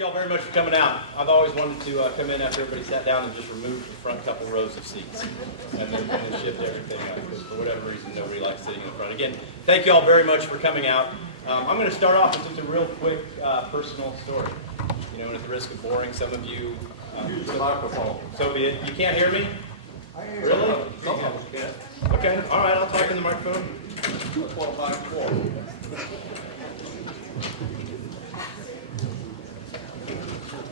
y'all very much for coming out. I've always wanted to come in after everybody sat down and just remove the front couple rows of seats and then shift everything up, because for whatever reason nobody likes sitting in the front. Again, thank you all very much for coming out. I'm going to start off with just a real quick personal story. You know, at the risk of boring some of you. Use the microphone. So be it. You can't hear me? I hear Really? you. Yeah. Okay. All right. I'll talk in the microphone.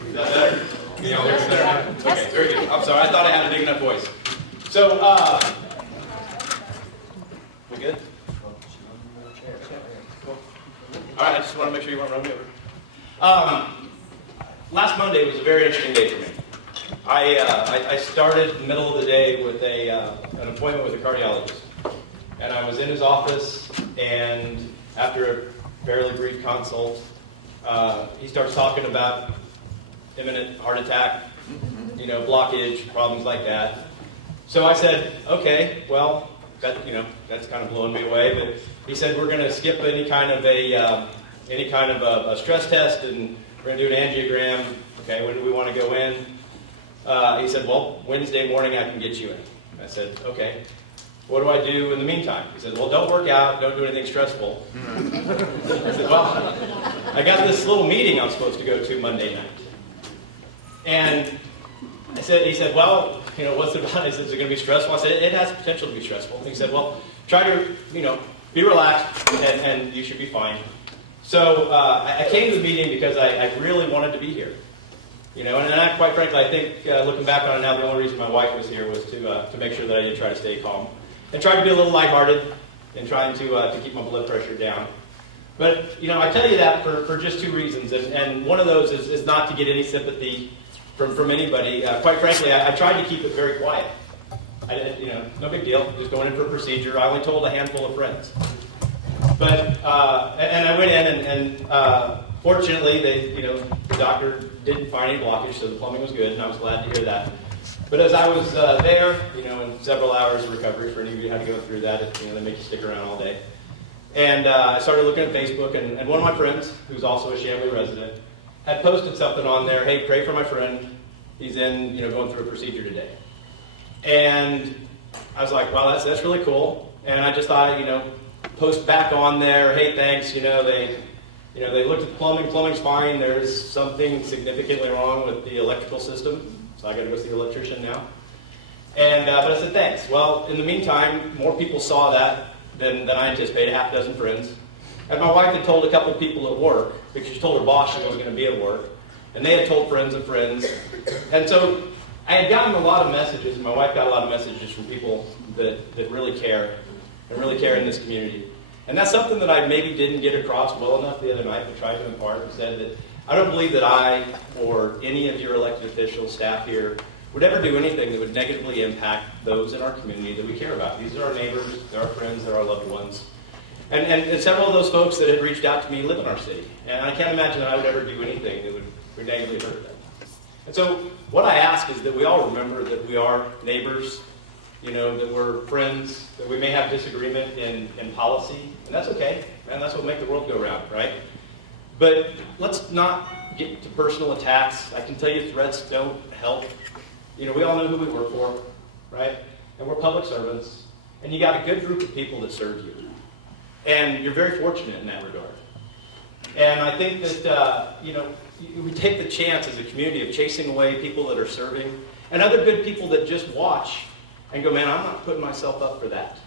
Is that better? You know, there's better. Okay, very good. I'm sorry. I thought I had a big enough voice. So, we good? All right. I just want to make sure you weren't running over. Last Monday was a very interesting day for me. I started in the middle of the day with an appointment with a cardiologist. And I was in his office, and after a fairly brief consult, he starts talking about imminent heart attack, you know, blockage, problems like that. So I said, okay, well, that's kind of blowing me away. But he said we're going to skip any kind of a stress test, and we're going to do an angiogram. Okay, when do we want to go in? He said, well, Wednesday morning I can get you in. I said, okay. What do I do in the meantime? He said, well, don't work out, don't do anything stressful. I said, well, I got this little meeting I'm supposed to go to Monday night. And he said, well, you know, what's it about? I said, is it going to be stressful? I said, it has potential to be stressful. He said, well, try to, be relaxed, and you should be fine. So I came to the meeting because I really wanted to be here. You know, and I, quite frankly, I think looking back on it now, the only reason my wife was here was to make sure that I did try to stay calm and try to be a little lighthearted and trying to keep my blood pressure down. But I tell you that for just two reasons, and one of those is not to get any sympathy from anybody. Quite frankly, I tried to keep it very quiet. No big deal. Just going in for a procedure. I only told a handful of friends. But and I went in and fortunately, the doctor didn't find any blockage, so the plumbing was good, and I was glad to hear that. But as I was there, in several hours of recovery, for any of you who had to go through that, they make you stick around all day. And I started looking at Facebook, and one of my friends, who's also a Chamblee resident, had posted something on there, hey, pray for my friend. He's in, going through a procedure today. And I was like, wow, that's really cool. And I just thought, post back on there, hey, thanks, they looked at the plumbing. Plumbing's fine. There's something significantly wrong with the electrical system, so I got to go see the electrician now. And but I said thanks. Well, in the meantime, more people saw that than I anticipated. Half a dozen friends, and my wife had told a couple of people at work because she told her boss she wasn't going to be at work, and they had told friends of friends, and so I had gotten a lot of messages. And my wife got a lot of messages from people that really care and really care in this community. And that's something that I maybe didn't get across well enough the other night, but tried to impart, and said that I don't believe that I or any of your elected officials, staff here, would ever do anything that would negatively impact those in our community that we care about. These are our neighbors, they're our friends, they're our loved ones. And several of those folks that had reached out to me live in our city. And I can't imagine that I would ever do anything that would negatively hurt them. And so what I ask is that we all remember that we are neighbors, that we're friends, that we may have disagreement in policy, and that's okay, and that's what makes the world go round, right? But let's not get to personal attacks. I can tell you threats don't help. We all know who we work for, right? And we're public servants, and you got a good group of people that serve you. And you're very fortunate in that regard. And I think that, we take the chance as a community of chasing away people that are serving, and other good people that just watch and go, man, I'm not putting myself up for that.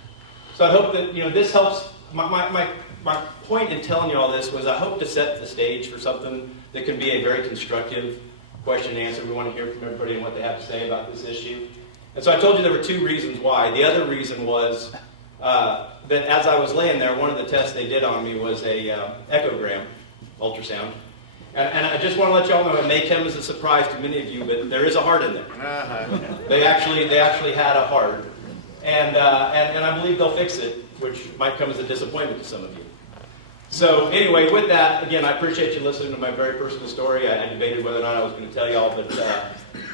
So I hope that, this helps. My point in telling you all this was I hope to set the stage for something that can be a very constructive question and answer. We want to hear from everybody and what they have to say about this issue. And so I told you there were two reasons why. The other reason was that as I was laying there, one of the tests they did on me was a echogram, ultrasound. And I just want to let you all know, it may come as a surprise to many of you, but there is a heart in there. They actually had a heart. And I believe they'll fix it, which might come as a disappointment to some of you. So anyway, with that, again, I appreciate you listening to my very personal story. I debated whether or not I was going to tell y'all,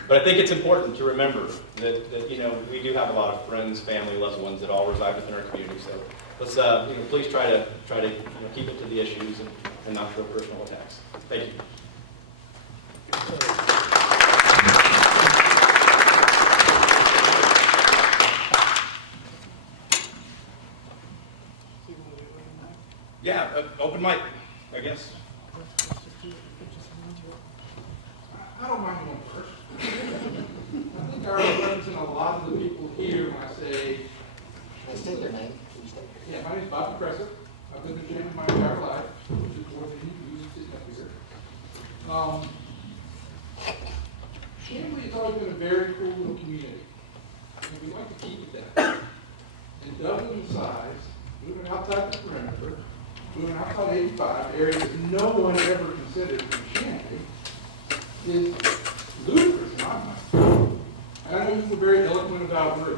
but I think it's important to remember that we do have a lot of friends, family, loved ones that all reside within our community. So let's please try to keep it to the issues and not throw personal attacks. Thank you. open mic, I guess. I don't mind going first. I think I represent a lot of the people here when I say, State your name. yeah, my name's Bob Crescent. I've lived in Chamblee my entire life, which is more than you used sitting up here. Chamblee has always been a very cool little community, and we like to keep it that. And doubling the size, moving outside the perimeter, moving outside 85, areas that no one ever considered in Chamblee, is ludicrous in my mind. And I know you were very eloquent about we're a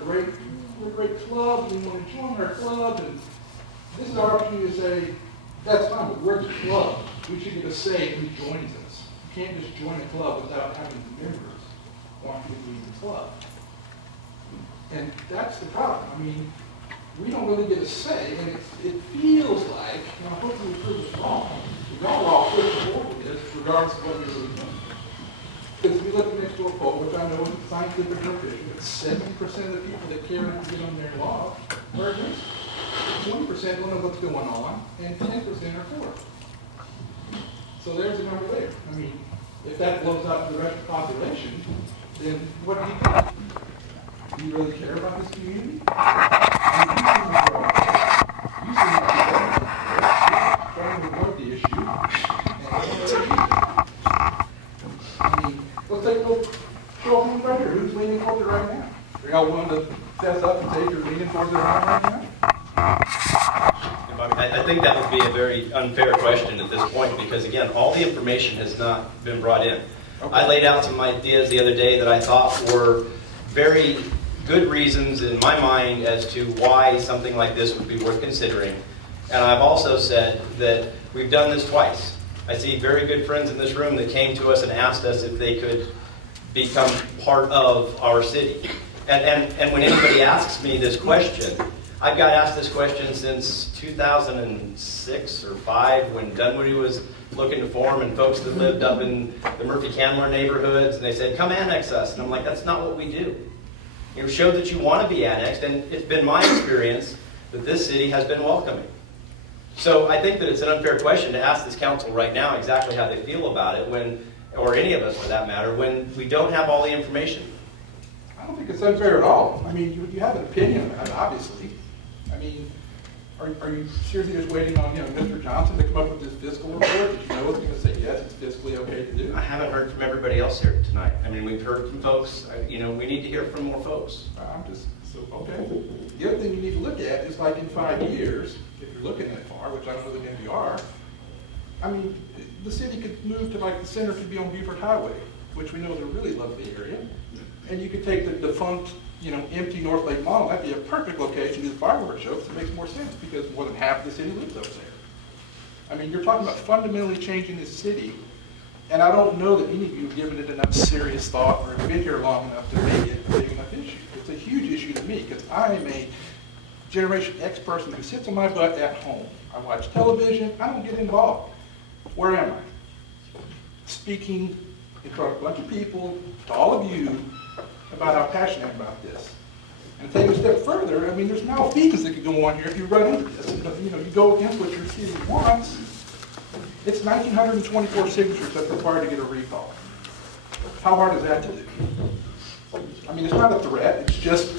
great club, we want to join our club, and this is our opportunity to say, that's fine, but we're the club. We should get a say who joins us. You can't just join a club without having members want you to lead the club. And that's the problem. I mean, we don't really get a say, and it feels like, and I hope we prove this wrong, y'all all flip the board with this, regardless of what you're really doing. Because if you look next to a poll, which I know is scientific or official, it's 70% of the people that care enough to get on their law are against it. 20% don't know what's going on, and 10% are for it. So there's a number there. I mean, if that blows up to the rest of the population, then what do you think? Do you really care about this community? I mean, you seem to be trying to avoid the issue, I mean, let's take a little show of hands right here. Who's leaning towards it right now? Are y'all willing to fess up and say you're leaning towards it right now? I think that would be a very unfair question at this point because, again, all the information has not been brought in. Okay. I laid out some ideas the other day that I thought were very good reasons in my mind as to why something like this would be worth considering. And I've also said that we've done this twice. I see very good friends in this room that came to us and asked us if they could become part of our city. And when anybody asks me this question, I've got asked this question since 2006 or 5 when Dunwoody was looking to form and folks that lived up in the Murphy-Candler neighborhoods, and they said, come annex us. And I'm like, that's not what we do. You know, show that you want to be annexed, and it's been my experience that this city has been welcoming. So I think that it's an unfair question to ask this council right now exactly how they feel about it when, or any of us for that matter, when we don't have all the information. I don't think it's unfair at all. I mean, you have an opinion about it, obviously. I mean, are you seriously just waiting on, Mr. Johnson to come up with this fiscal report that you know is going to say, yes, it's fiscally okay to do? I haven't heard from everybody else here tonight. I mean, we've heard from folks, we need to hear from more folks. Okay. The other thing you need to look at is like in 5 years, if you're looking that far, which I don't know that maybe you are, I mean, the city could move to like the center could be on Buford Highway, which we know is a really lovely area. And you could take the defunct, empty North Lake Mall, that'd be a perfect location to do the fireworks shows. It makes more sense because more than half the city lives over there. I mean, you're talking about fundamentally changing this city, and I don't know that any of you have given it enough serious thought or have been here long enough to make it a big enough issue. It's a huge issue to me because I am a Generation X person who sits on my butt at home. I watch television. I don't get involved. Where am I? Speaking in front of a bunch of people, to all of you, about how passionate I am about this. And take it a step further, I mean, there's malfeasance that could go on here if you run into this. You go against what your city wants. It's 1,924 signatures that's required to get a recall. How hard is that to do? I mean, it's not a threat. It's just,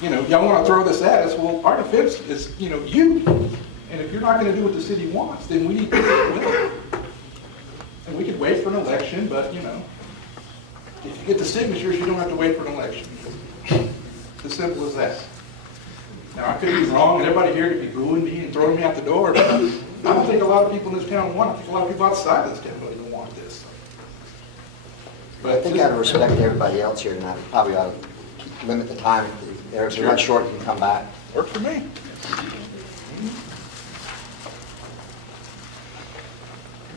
y'all want to throw this at us. Well, our defense is, you. And if you're not going to do what the city wants, then we need to do it with it. And we could wait for an election, but, if you get the signatures, you don't have to wait for an election. It's as simple as that. Now, I could be wrong, and everybody here could be booing me and throwing me out the door, but I don't think a lot of people in this town want it. I think a lot of people outside of this town don't even want this. But I think out of respect to everybody else here tonight, we probably ought to limit the time. If you're not short, you can come back. works for me.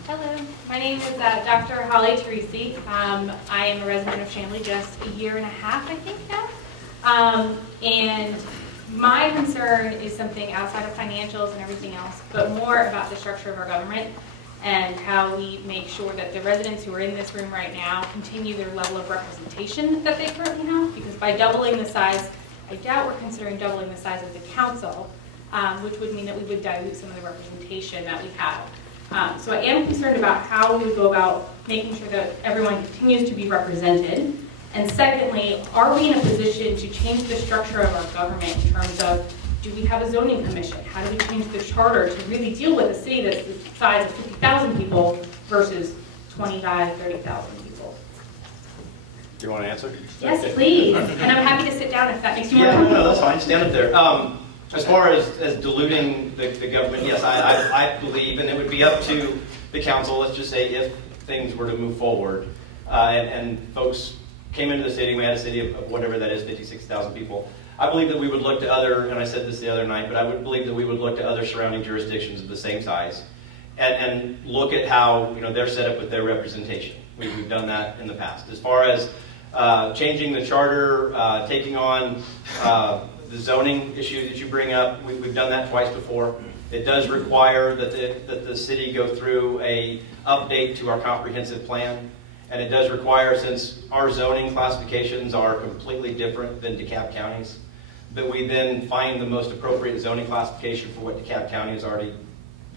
Hello, my name is Dr. Holly Teresi. I am a resident of Chamblee just a year and a half, I think now. And my concern is something outside of financials and everything else, but more about the structure of our government and how we make sure that the residents who are in this room right now continue their level of representation that they currently have. Because by doubling the size, I doubt we're considering doubling the size of the council. which would mean that we would dilute some of the representation that we have. So I am concerned about how we would go about making sure that everyone continues to be represented. And secondly, are we in a position to change the structure of our government in terms of, do we have a zoning commission? How do we change the charter to really deal with a city that's the size of 50,000 people versus 25, 30,000 people? Do you want to answer? Yes, please. And I'm happy to sit down if that makes you more Yeah, comfortable. no, that's fine. Stand up there. As far as diluting the government, yes, I believe, and it would be up to the council, let's just say if things were to move forward, and folks came into the city, we had a city of whatever that is, 56,000 people, I believe that we would look to other, and I said this the other night, but I would believe that we would look to other surrounding jurisdictions of the same size and look at how they're set up with their representation. We've done that in the past. As far as changing the charter, taking on the zoning issue that you bring up, we've done that twice before. It does require that the city go through a update to our comprehensive plan. And it does require, since our zoning classifications are completely different than DeKalb County's, that we then find the most appropriate zoning classification for what DeKalb County has already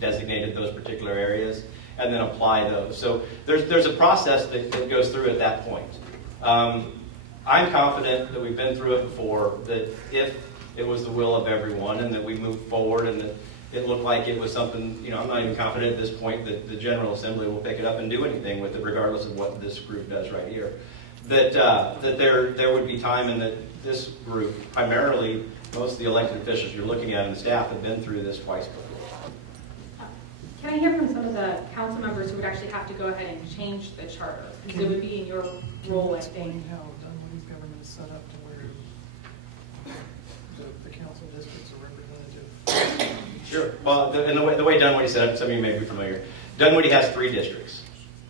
designated those particular areas, and then apply those. So there's a process that goes through at that point. I'm confident that we've been through it before, that if it was the will of everyone and that we moved forward and that it looked like it was something, I'm not even confident at this point that the General Assembly will pick it up and do anything with it, regardless of what this group does right here. That there would be time and that this group, primarily most of the elected officials you're looking at and the staff, have been through this twice before. Can I hear from some of the council members who would actually have to go ahead and change the charter? Because it would be in your role, I think. How Dunwoodie's government is set up to where the council districts are representative. Sure. Well, the way Dunwoody set up, some of you may be familiar, Dunwoody has 3 districts,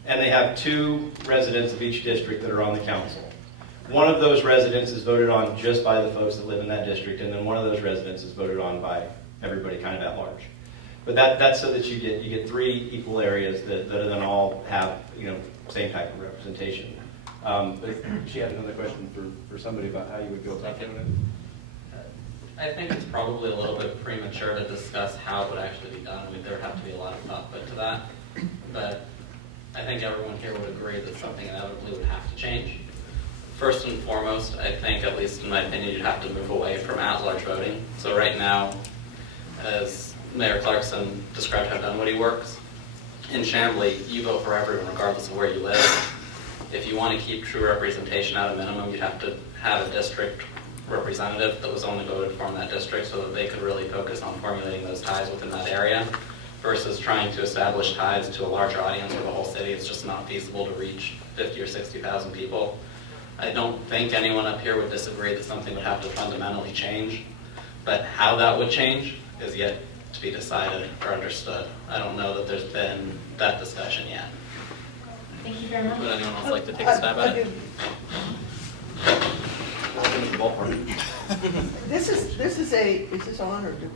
and they have 2 residents of each district that are on the council. One of those residents is voted on just by the folks that live in that district, and then one of those residents is voted on by everybody kind of at large. But that's so that you get 3 equal areas that then all have same type of representation. But she had another question for somebody about how you would go about doing it. I think it's probably a little bit premature to discuss how it would actually be done. I mean, there would have to be a lot of thought put to that. But I think everyone here would agree that something inevitably would have to change. First and foremost, I think, at least in my opinion, you'd have to move away from at-large voting. So right now, as Mayor Clarkson described how Dunwoody works, in Chamblee, you vote for everyone regardless of where you live. If you want to keep true representation at a minimum, you'd have to have a district representative that was only voted for in that district so that they could really focus on formulating those ties within that area versus trying to establish ties to a larger audience for the whole city. It's just not feasible to reach 50 or 60,000 people. I don't think anyone up here would disagree that something would have to fundamentally change, but how that would change is yet to be decided or understood. I don't know that there's been that discussion yet. Thank you very much. Would anyone else like to take a stab at it? This is on or do?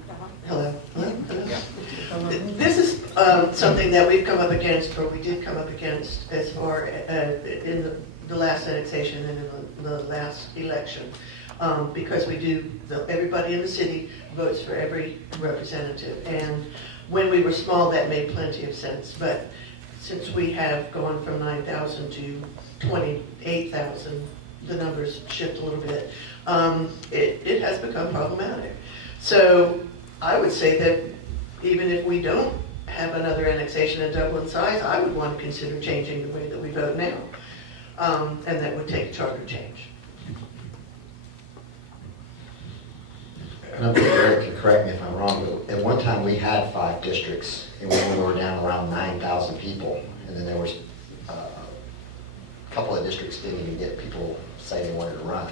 Hello? Hello? This is something that we've come up against, or we did come up against as far in the last annexation and in the last election. Because everybody in the city votes for every representative. And when we were small, that made plenty of sense. But since we have gone from 9,000 to 28,000, the numbers shift a little bit, it has become problematic. So I would say that even if we don't have another annexation in Dublin size, I would want to consider changing the way that we vote now. And that would take a charter change. And I'm sure Eric can correct me if I'm wrong, but at one time we had 5 districts, and we were down around 9,000 people, and then there was a couple of districts didn't even get people say they wanted to run.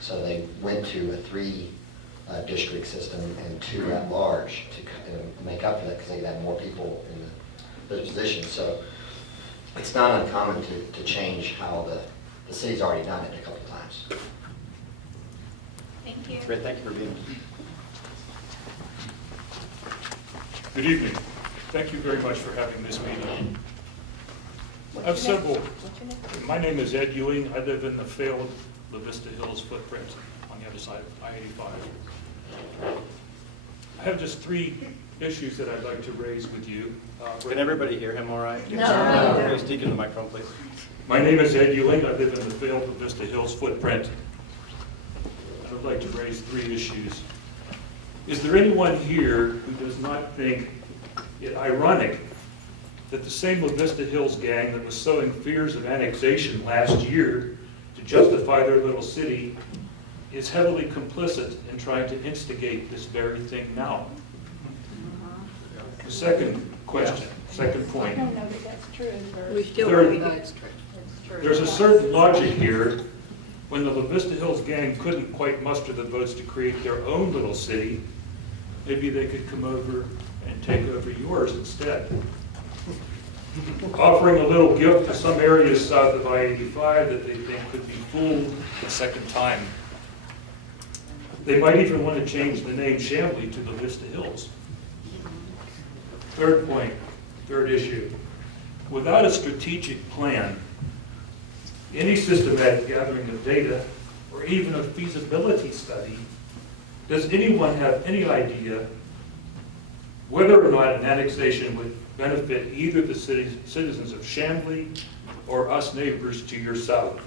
So they went to a 3 district system and 2 at large to make up for that because they had more people in the position. So it's not uncommon to change how the city's already done it a couple of times. Thank you. Great, thank you for being here. Good evening. Thank you very much for having this meeting. I have several. My name is Ed Ewing. I live in the failed La Vista Hills footprint on the other side of I-85. I have just 3 issues that I'd like to raise with you. Can everybody hear him all right? No. Please speak in the microphone, please. My name is Ed Ewing. I live in the failed Vista Hills footprint. I would like to raise 3 issues. Is there anyone here who does not think it ironic that the same La Vista Hills gang that was sowing fears of annexation last year to justify their little city is heavily complicit in trying to instigate this very thing now? The second question, second point. We still Third- believe it's true. There's a certain logic here. When the La Vista Hills gang couldn't quite muster the votes to create their own little city, maybe they could come over and take over yours instead. Offering a little gift to some areas south of I-85 that they think could be fooled a second time. They might even want to change the name Chamblee to the Vista Hills. Third point, third issue. Without a strategic plan, any systematic gathering of data, or even a feasibility study, does anyone have any idea whether or not an annexation would benefit either the citizens of Chamblee or us neighbors to your south?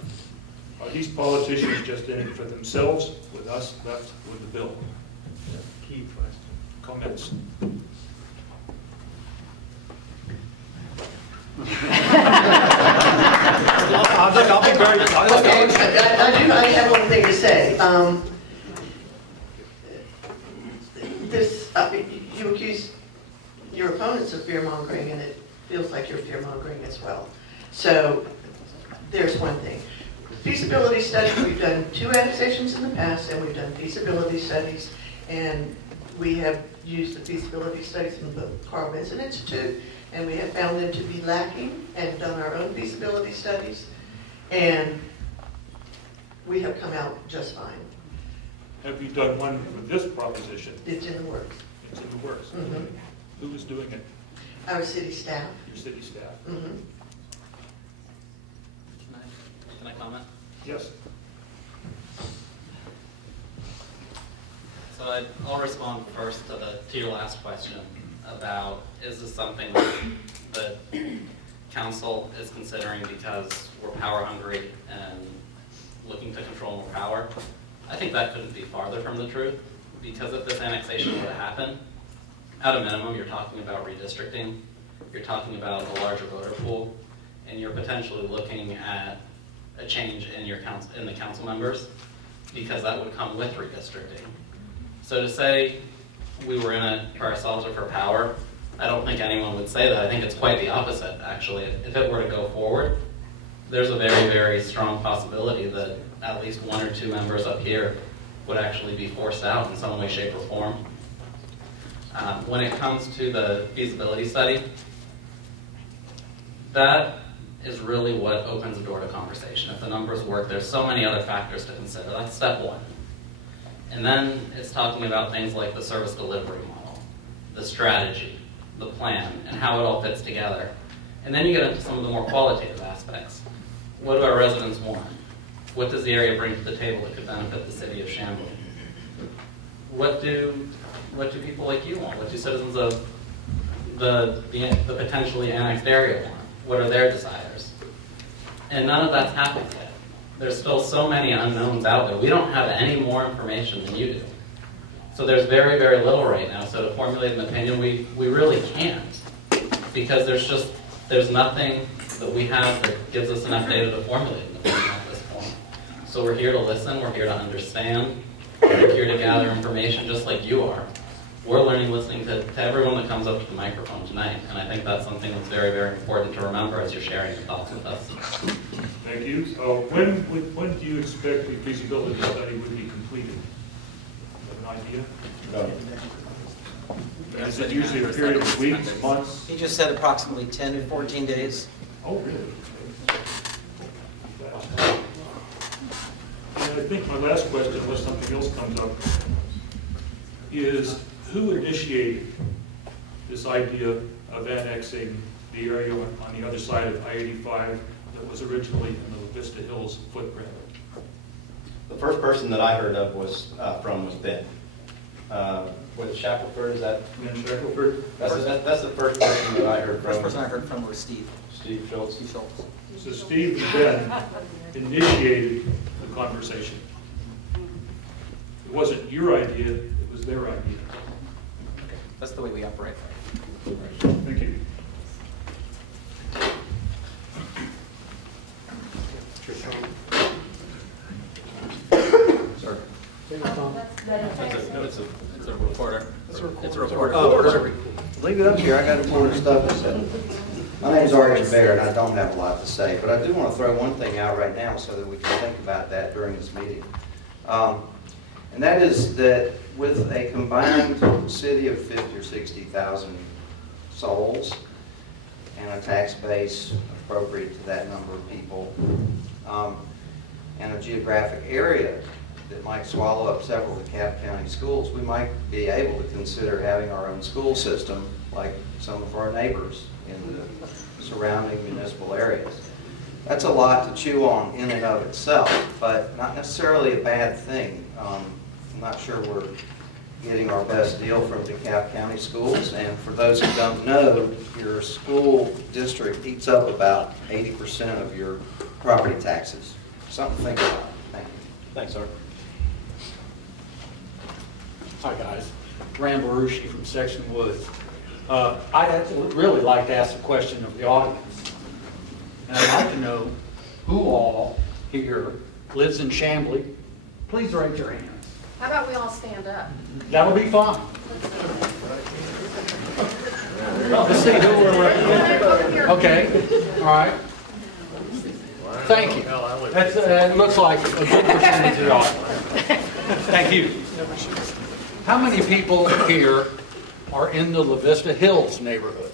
Are these politicians just in it for themselves, with us left with the bill? Key question. Comments? I'll be very, Okay, I have one thing to say. You accuse your opponents of fear-mongering, and it feels like you're fear-mongering as well. So, there's one thing. Feasibility studies, we've done 2 annexations in the past, and we've done feasibility studies, and we have used the feasibility studies from the Carl Vinson Institute, and we have found them to be lacking, and done our own feasibility studies, and we have come out just fine. Have you done one for this proposition? It's in the works. It's in the works. Mhm. Who is doing it? Our city staff. Your city staff? Mhm. Can I comment? Yes. So I'll respond first to your last question about, is this something that council is considering because we're power hungry and looking to control more power? I think that couldn't be farther from the truth, because if this annexation were to happen, at a minimum, you're talking about redistricting, you're talking about a larger voter pool, and you're potentially looking at a change in the council members, because that would come with redistricting. So to say we were in it for ourselves or for power, I don't think anyone would say that. I think it's quite the opposite, actually. If it were to go forward, there's a very, very strong possibility that at least 1 or 2 members up here would actually be forced out in some way, shape, or form. When it comes to the feasibility study, that is really what opens the door to conversation. If the numbers work, there's so many other factors to consider. That's step 1. And then it's talking about things like the service delivery model, the strategy, the plan, and how it all fits together. And then you get into some of the more qualitative aspects. What do our residents want? What does the area bring to the table that could benefit the city of Chamblee? What do people like you want? What do citizens of the potentially annexed area want? What are their desires? And none of that's happened yet. There's still so many unknowns out there. We don't have any more information than you do. So there's very, very little right now. So to formulate an opinion, we really can't. Because there's nothing that we have that gives us enough data to formulate an opinion at this point. So we're here to listen, we're here to understand, we're here to gather information just like you are. We're learning listening to everyone that comes up to the microphone tonight. And I think that's something that's very, very important to remember as you're sharing your thoughts with us. Thank you. When do you expect the feasibility study would be completed? Have an idea? No. Is it usually a period of weeks, months? He just said approximately 10 to 14 days. Oh, really? And I think my last question, unless something else comes up, is who initiated this idea of annexing the area on the other side of I-85 that was originally in the Vista Hills footprint? The first person that I heard of was Ben. with Shackelford, is that? And Shackelford, That's the first person that I heard First from. person I heard from was Steve Schultz. Schultz. so Steve then initiated the conversation. It wasn't your idea, it was their idea. That's the way we operate. Thank you. Sir. It's a It's a reporter. It's a reporter. Oh, leave it up here, I got important stuff to say. My name's Archie Baird, and I don't have a lot to say, but I do want to throw one thing out right now so that we can think about that during this meeting. And that is that with a combined city of 50 or 60,000 souls and a tax base appropriate to that number of people, and a geographic area that might swallow up several of the DeKalb County schools, we might be able to consider having our own school system like some of our neighbors in the surrounding municipal areas. That's a lot to chew on in and of itself, but not necessarily a bad thing. I'm not sure we're getting our best deal from DeKalb County schools, and for those who don't know, your school district eats up about 80% of your property taxes. Something to think about. Thank you. Thanks, sir. Hi, guys. Rand Barushi from Section Wood. I'd really like to ask a question of the audience. And I'd like to know who all here lives in Chamblee. Please raise your hands. How about we all stand up? That'll be fine. Let's see who we're representing. Okay, all right. Thank you. That's, it looks like a good percentage of the audience. Thank you. How many people here are in the La Vista Hills neighborhood?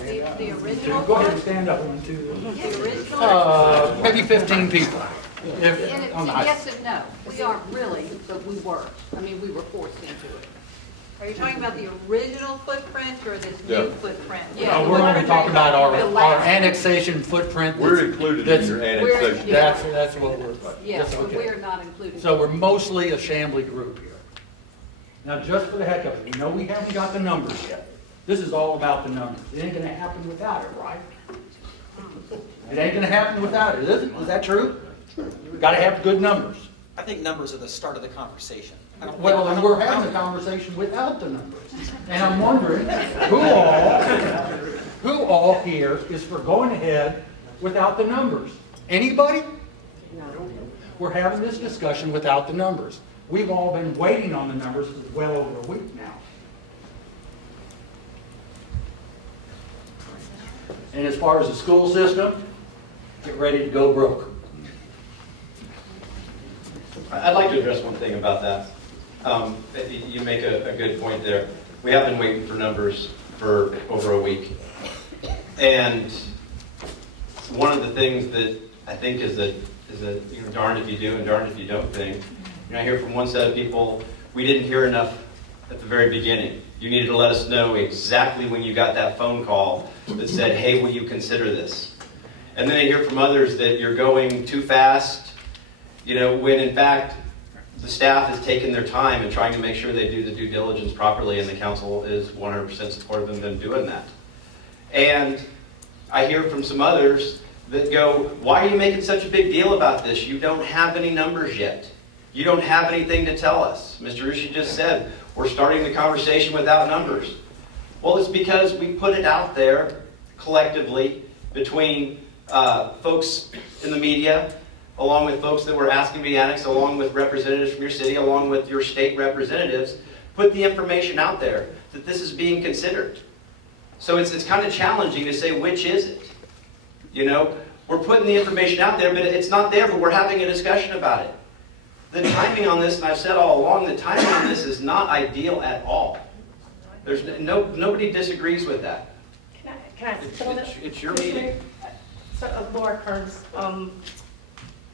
The original Go ahead and one? stand up, one, two. The original? Maybe 15 people. And it's on the a high- yes and no. We aren't really, but we were. I mean, we were forced into it. Are you talking about the original footprint or this new footprint? Yeah. We're only talking about The our last- annexation footprint. We're included in your annexation. That's what we're. Yes, but okay. we're not included. So we're mostly a Chamblee group here. Now, just for the heck of it, we know we haven't got the numbers yet. This is all about the numbers. It ain't gonna happen without it, right? It ain't gonna happen without it, is it? Is that true? Gotta have good numbers. I think numbers are the start of the conversation. I don't think- Well, and we're having a conversation without the numbers. And I'm wondering, who all here is for going ahead without the numbers? Anybody? We're having this discussion without the numbers. We've all been waiting on the numbers for well over a week now. And as far as the school system, get ready to go broke. I'd like to address one thing about that. You make a good point there. We have been waiting for numbers for over a week. And one of the things that I think is a darned if you do and darned if you don't thing. I hear from one set of people, we didn't hear enough at the very beginning. You needed to let us know exactly when you got that phone call that said, hey, will you consider this? And then I hear from others that you're going too fast, when in fact the staff has taken their time and trying to make sure they do the due diligence properly, and the council is 100% supportive of them doing that. And I hear from some others that go, why are you making such a big deal about this? You don't have any numbers yet. You don't have anything to tell us. Mr. Rushi just said, we're starting the conversation without numbers. Well, it's because we put it out there collectively between folks in the media, along with folks that were asking to be annexed, along with representatives from your city, along with your state representatives, put the information out there that this is being considered. So it's kind of challenging to say, which is it? We're putting the information out there, but it's not there, but we're having a discussion about it. The timing on this, and I've said all along, the timing on this is not ideal at all. There's nobody disagrees with that. Can I fill it? It's your meeting. So, Laura Kearns,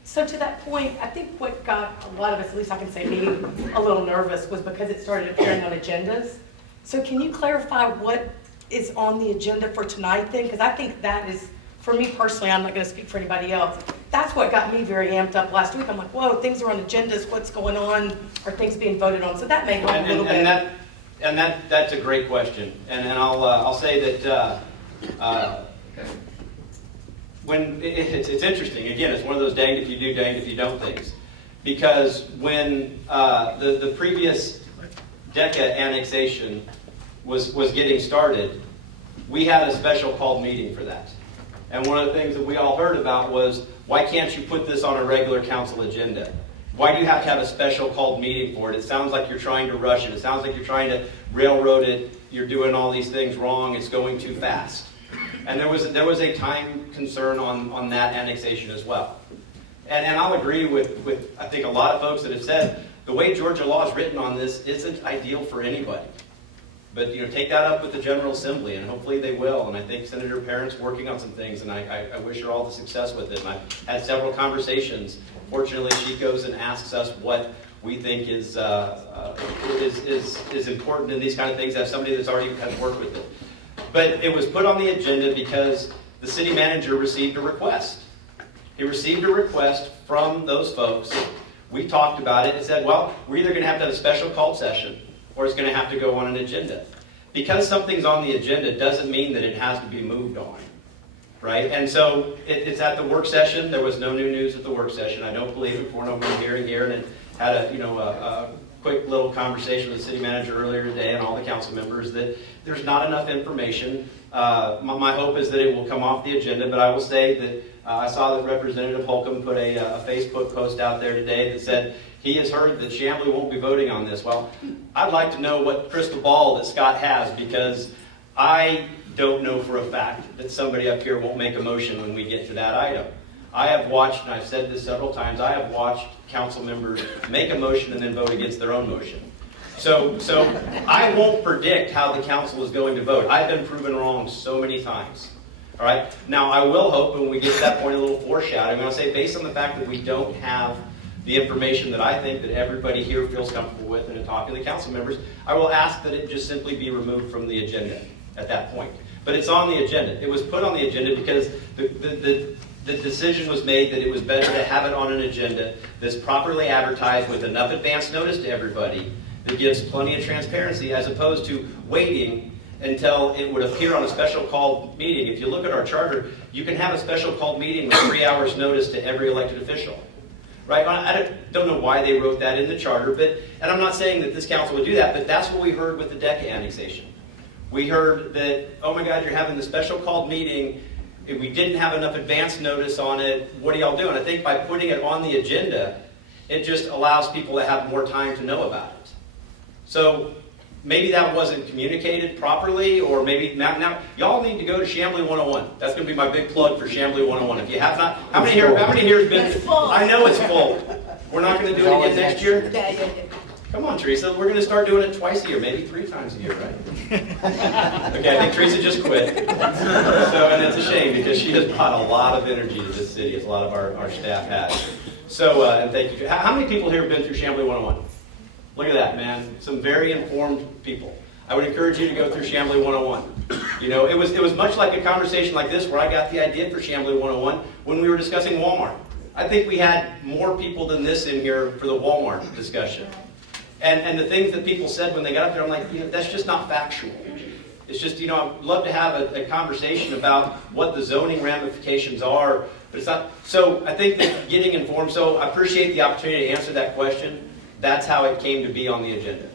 so to that point, I think what got a lot of us, at least I can say me, a little nervous was because it started appearing on agendas. So can you clarify what is on the agenda for tonight then? Because I think that is for me personally, I'm not gonna speak for anybody else, that's what got me very amped up last week. I'm like, whoa, things are on agendas, what's going on? Are things being voted on? So that may help a little bit. That's a great question. And I'll say that when it's interesting. Again, it's one of those danged if you do, danged if you don't things. Because when the previous DECA annexation was getting started, we had a special called meeting for that. And one of the things that we all heard about was, why can't you put this on a regular council agenda? Why do you have to have a special called meeting for it? It sounds like you're trying to rush it. It sounds like you're trying to railroad it. You're doing all these things wrong. It's going too fast. And there was a time concern on that annexation as well. And I'll agree with I think a lot of folks that have said the way Georgia law is written on this isn't ideal for anybody. But take that up with the General Assembly, and hopefully they will. And I think Senator Parent's working on some things, and I wish her all the success with it. And I've had several conversations. Fortunately, she goes and asks us what we think is important in these kind of things as somebody that's already has worked with it. But it was put on the agenda because the city manager received a request. He received a request from those folks. We talked about it and said, well, we're either going to have a special called session or it's going to have to go on an agenda. Because something's on the agenda doesn't mean that it has to be moved on, right? And so it's at the work session. There was no new news at the work session. I don't believe it. We're no hearing here, and had a quick little conversation with the city manager earlier today and all the council members that there's not enough information. My hope is that it will come off the agenda, but I will say that I saw that Representative Holcomb put a Facebook post out there today that said he has heard that Chamblee won't be voting on this. Well, I'd like to know what crystal ball that Scott has, because I don't know for a fact that somebody up here won't make a motion when we get to that item. I have watched, and I've said this several times, I have watched council members make a motion and then vote against their own motion. So I won't predict how the council is going to vote. I've been proven wrong so many times. All right. Now, I will hope when we get to that point, a little foreshadowing. I'll say, based on the fact that we don't have the information that I think that everybody here feels comfortable with, and in talking to the council members, I will ask that it just simply be removed from the agenda at that point. But it's on the agenda. It was put on the agenda because the decision was made that it was better to have it on an agenda that's properly advertised with enough advance notice to everybody that gives plenty of transparency, as opposed to waiting until it would appear on a special called meeting. If you look at our charter, you can have a special called meeting with 3 hours notice to every elected official. Right? I don't know why they wrote that in the charter, and I'm not saying that this council would do that, but that's what we heard with the DECA annexation. We heard that, oh my God, you're having the special called meeting. If we didn't have enough advance notice on it, what are y'all doing? I think by putting it on the agenda, it just allows people to have more time to know about it. So maybe that wasn't communicated properly, or maybe now y'all need to go to Chamblee 101. That's going to be my big plug for Chamblee 101. If you have not, how many here has been? It's full. I know it's full. We're not going to do it again next year. Yeah. Come on, Teresa. We're going to start doing it twice a year, maybe 3 times a year, right? Okay, I think Teresa just quit. And it's a shame, because she has brought a lot of energy to this city, as a lot of our staff has. So, and thank you. How many people here have been through Chamblee 101? Look at that, man. Some very informed people. I would encourage you to go through Chamblee 101. It was much like a conversation like this where I got the idea for Chamblee 101 when we were discussing Walmart. I think we had more people than this in here for the Walmart discussion. And the things that people said when they got up there, I'm like, that's just not factual. It's just, I'd love to have a conversation about what the zoning ramifications are, but it's not. So I think that getting informed, so I appreciate the opportunity to answer that question. That's how it came to be on the agenda.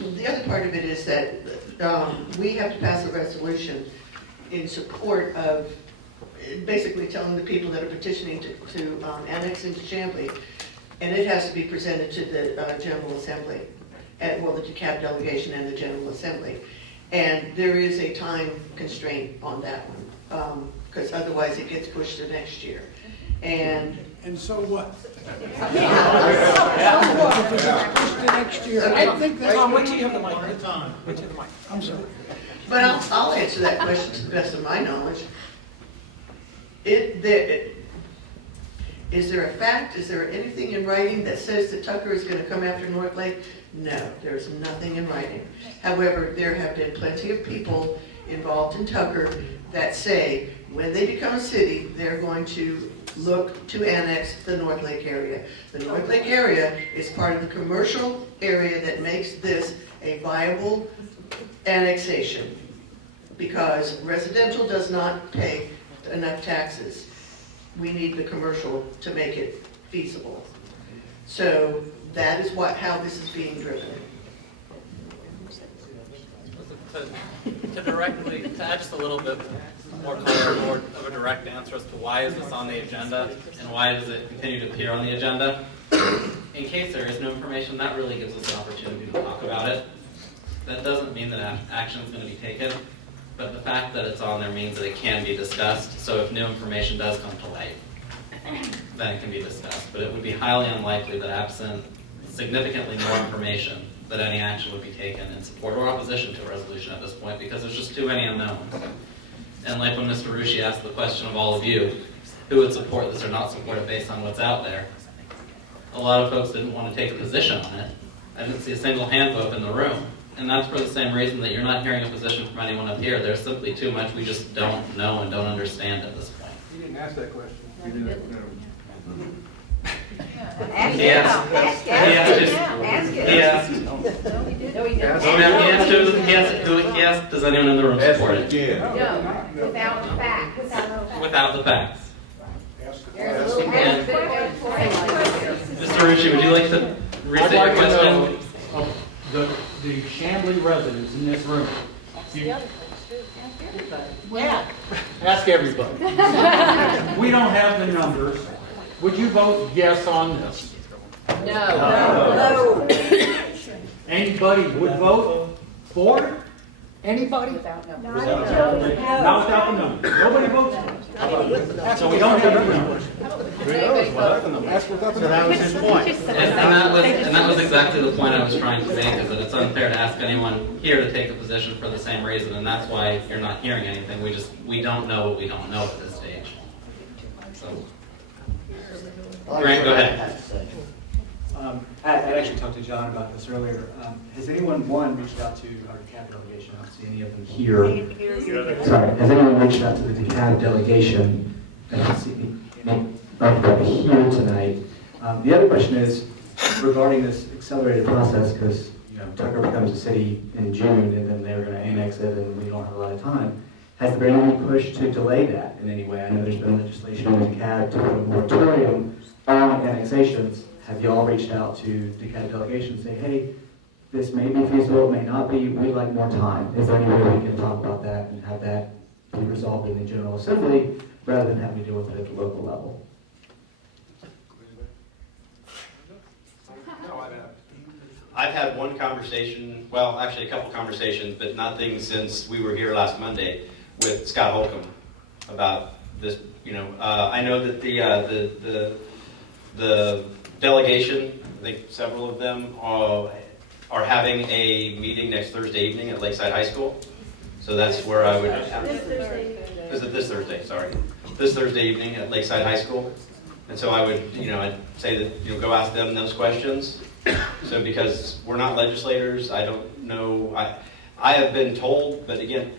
The other part of it is that we have to pass a resolution in support of basically telling the people that are petitioning to annex into Chamblee, and it has to be presented to the General Assembly, the DeKalb delegation and the General Assembly. And there is a time constraint on that one, because otherwise it gets pushed to next year. And so what? Next year. I think that's wait till you have the mic. Wait till the mic. I'm sorry. But I'll answer that question to the best of my knowledge. Is there a fact, is there anything in writing that says that Tucker is going to come after North Lake? No, there's nothing in writing. However, there have been plenty of people involved in Tucker that say, when they become a city, they're going to look to annex the North Lake area. The North Lake area is part of the commercial area that makes this a viable annexation, because residential does not pay enough taxes. We need the commercial to make it feasible. So that is how this is being driven. To add just a little bit more color, more of a direct answer as to why is this on the agenda and why does it continue to appear on the agenda. In case there is no information, that really gives us an opportunity to talk about it. That doesn't mean that action is going to be taken, but the fact that it's on there means that it can be discussed. So if new information does come to light, then it can be discussed. But it would be highly unlikely that absent significantly more information, that any action would be taken in support or opposition to a resolution at this point, because there's just too many unknowns. And like when Mr. Rushi asked the question of all of you, who would support this or not support it based on what's out there, a lot of folks didn't want to take a position on it. I didn't see a single hand go up in the room. And that's for the same reason that you're not hearing a position from anyone up here. There's simply too much we just don't know and don't understand at this point. You didn't ask that question. You didn't. Ask He it asked- now. Ask he asked it just- now. Ask it. he asked- No, he didn't. He asked, does anyone in the room support it? No, without the facts. Without the facts. There's a little And- aspect. Mr. Rushi, would you like to I'd restate your like to know question? of the Chamblee residents in this room. You- Yeah. Ask everybody. We don't have the numbers. Would you vote yes on this? No. Anybody would vote for it? Anybody? Not without the numbers. Nobody votes for it. So we don't have the numbers. So that was his point. And that was exactly the point I was trying to make, is that it's unfair to ask anyone here to take a position for the same reason, and that's why you're not hearing anything. We don't know what we don't know at this stage. So, Grant, go ahead. I actually talked to John about this earlier. Has anyone, reached out to our DeKalb delegation? I don't see any of them here. Sorry, has anyone reached out to the DeKalb delegation? I don't see any of them here tonight. The other question is regarding this accelerated process, because Tucker becomes a city in June, and then they're going to annex it, and we don't have a lot of time. Has there been any push to delay that in any way? I know there's been legislation in DeKalb to put a moratorium on annexations. Have you all reached out to DeKalb delegation and say, hey, this may be feasible, it may not be, we'd like more time? Is there any way we can talk about that and have that be resolved in the General Assembly rather than having to deal with it at the local level? I've had one conversation, well, actually a couple conversations, but nothing since we were here last Monday with Scott Holcomb about this. I know that the delegation, I think several of them are having a meeting next Thursday evening at Lakeside High School. So that's where I would. Is it this Thursday? Sorry, this Thursday evening at Lakeside High School. And so I would, I'd say that go ask them those questions. So because we're not legislators, I don't know. I have been told, but again,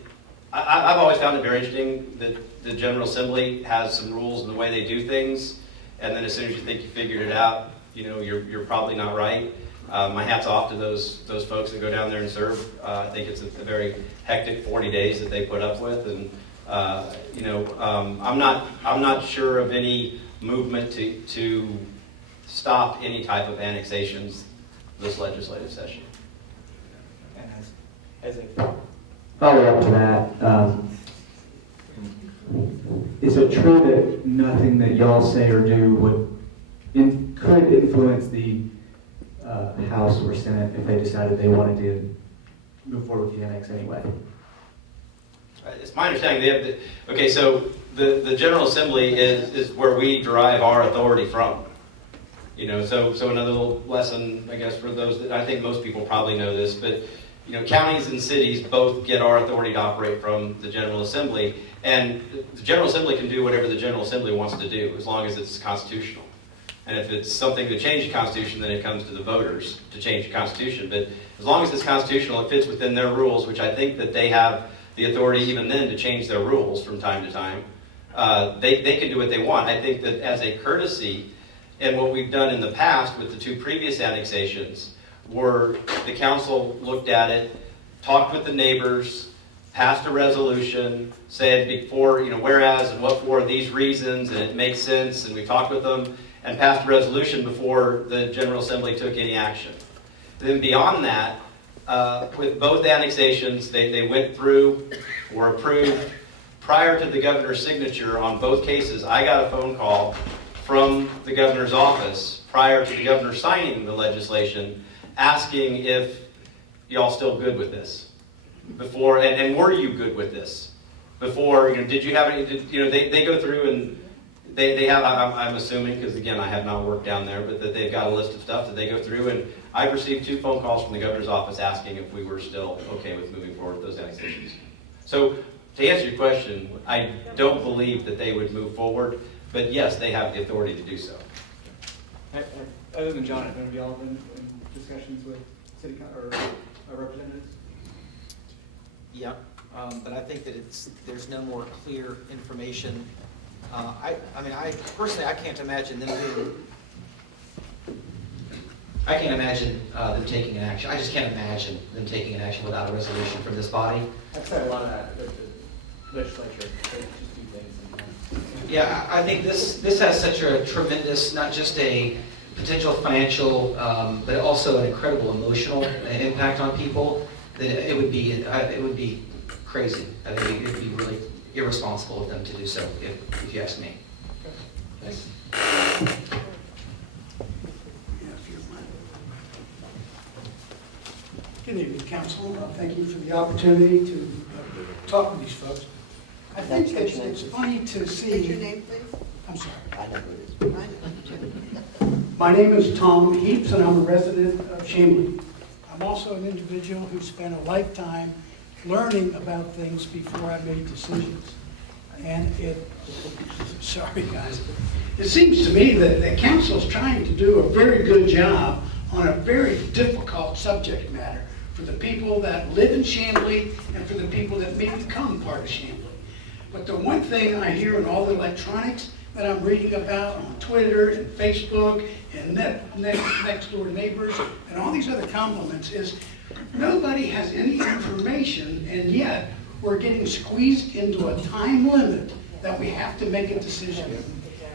I've always found it very interesting that the General Assembly has some rules in the way they do things, and then as soon as you think you figured it out, you're probably not right. My hat's off to those folks that go down there and serve. I think it's a very hectic 40 days that they put up with, and I'm not sure of any movement to stop any type of annexations this legislative session. And as a follow-up to that, is it true that nothing that y'all say or do could influence the House or Senate if they decided they wanted to move forward with the annex anyway? It's my understanding they have okay, so the General Assembly is where we derive our authority from. So another little lesson, I guess, for those that I think most people probably know this, but counties and cities both get our authority to operate from the General Assembly, and the General Assembly can do whatever the General Assembly wants to do as long as it's constitutional. And if it's something to change the Constitution, then it comes to the voters to change the Constitution. But as long as it's constitutional, it fits within their rules, which I think that they have the authority even then to change their rules from time to time. They can do what they want. I think that as a courtesy, and what we've done in the past with the 2 previous annexations, where the council looked at it, talked with the neighbors, passed a resolution, said before, whereas and what for these reasons, and it makes sense, and we talked with them, and passed a resolution before the General Assembly took any action. Then beyond that, with both annexations, they went through, were approved. Prior to the governor's signature on both cases, I got a phone call from the governor's office prior to the governor signing the legislation, asking if y'all still good with this before, and were you good with this before? Did you have any? They go through and they have. I'm assuming, because again, I have not worked down there, but that they've got a list of stuff that they go through. And I've received 2 phone calls from the governor's office asking if we were still okay with moving forward with those annexations. So to answer your question, I don't believe that they would move forward, but yes, they have the authority to do so. Other than John, have any of y'all been in discussions with city or representatives? Yeah, but I think that there's no more clear information. I personally, I can't imagine them taking an action. I just can't imagine them taking an action without a resolution from this body. I've said a lot of that, the legislature, they just do things. Yeah, I think this has such a tremendous, not just a potential financial, but also an incredible emotional impact on people, that it would be crazy. I mean, it would be really irresponsible of them to do so, if you ask me. Thanks. Good evening, council. Thank you for the opportunity to talk with these folks. I think it's funny to see. State your name, please. I'm sorry. I know who it is. My name is Tom Heaps, and I'm a resident of Chamblee. I'm also an individual who spent a lifetime learning about things before I made decisions. And sorry guys, it seems to me that the council's trying to do a very good job on a very difficult subject matter for the people that live in Chamblee and for the people that may become part of Chamblee. But the one thing I hear in all the electronics that I'm reading about on Twitter and Facebook and next door neighbors and all these other compliments is nobody has any information, and yet we're getting squeezed into a time limit that we have to make a decision.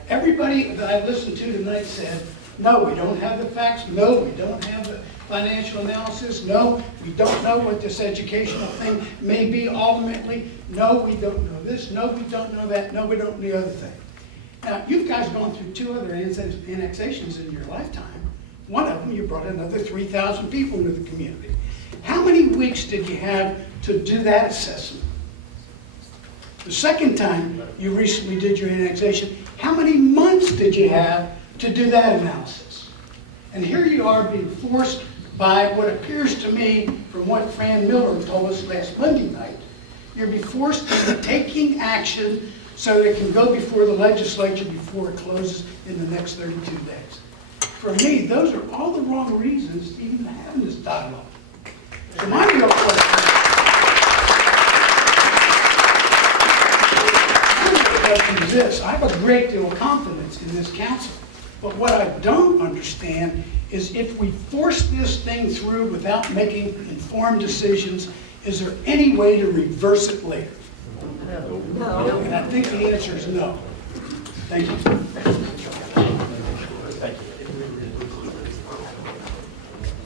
Everybody that I listened to tonight said, no, we don't have the facts. No, we don't have the financial analysis. No, we don't know what this educational thing may be ultimately. No, we don't know this. No, we don't know that. No, we don't know the other thing. Now, you guys gone through 2 other annexations in your lifetime. One of them, you brought another 3,000 people into the community. How many weeks did you have to do that assessment? The second time you recently did your annexation, how many months did you have to do that analysis? And here you are being forced by what appears to me, from what Fran Miller told us last Monday night, you're being forced into taking action so it can go before the legislature before it closes in the next 32 days. For me, those are all the wrong reasons to even have this dialogue. So my real question is this: I have a great deal of confidence in this council, but what I don't understand is if we force this thing through without making informed decisions, is there any way to reverse it later? No. And I think the answer is no. Thank you.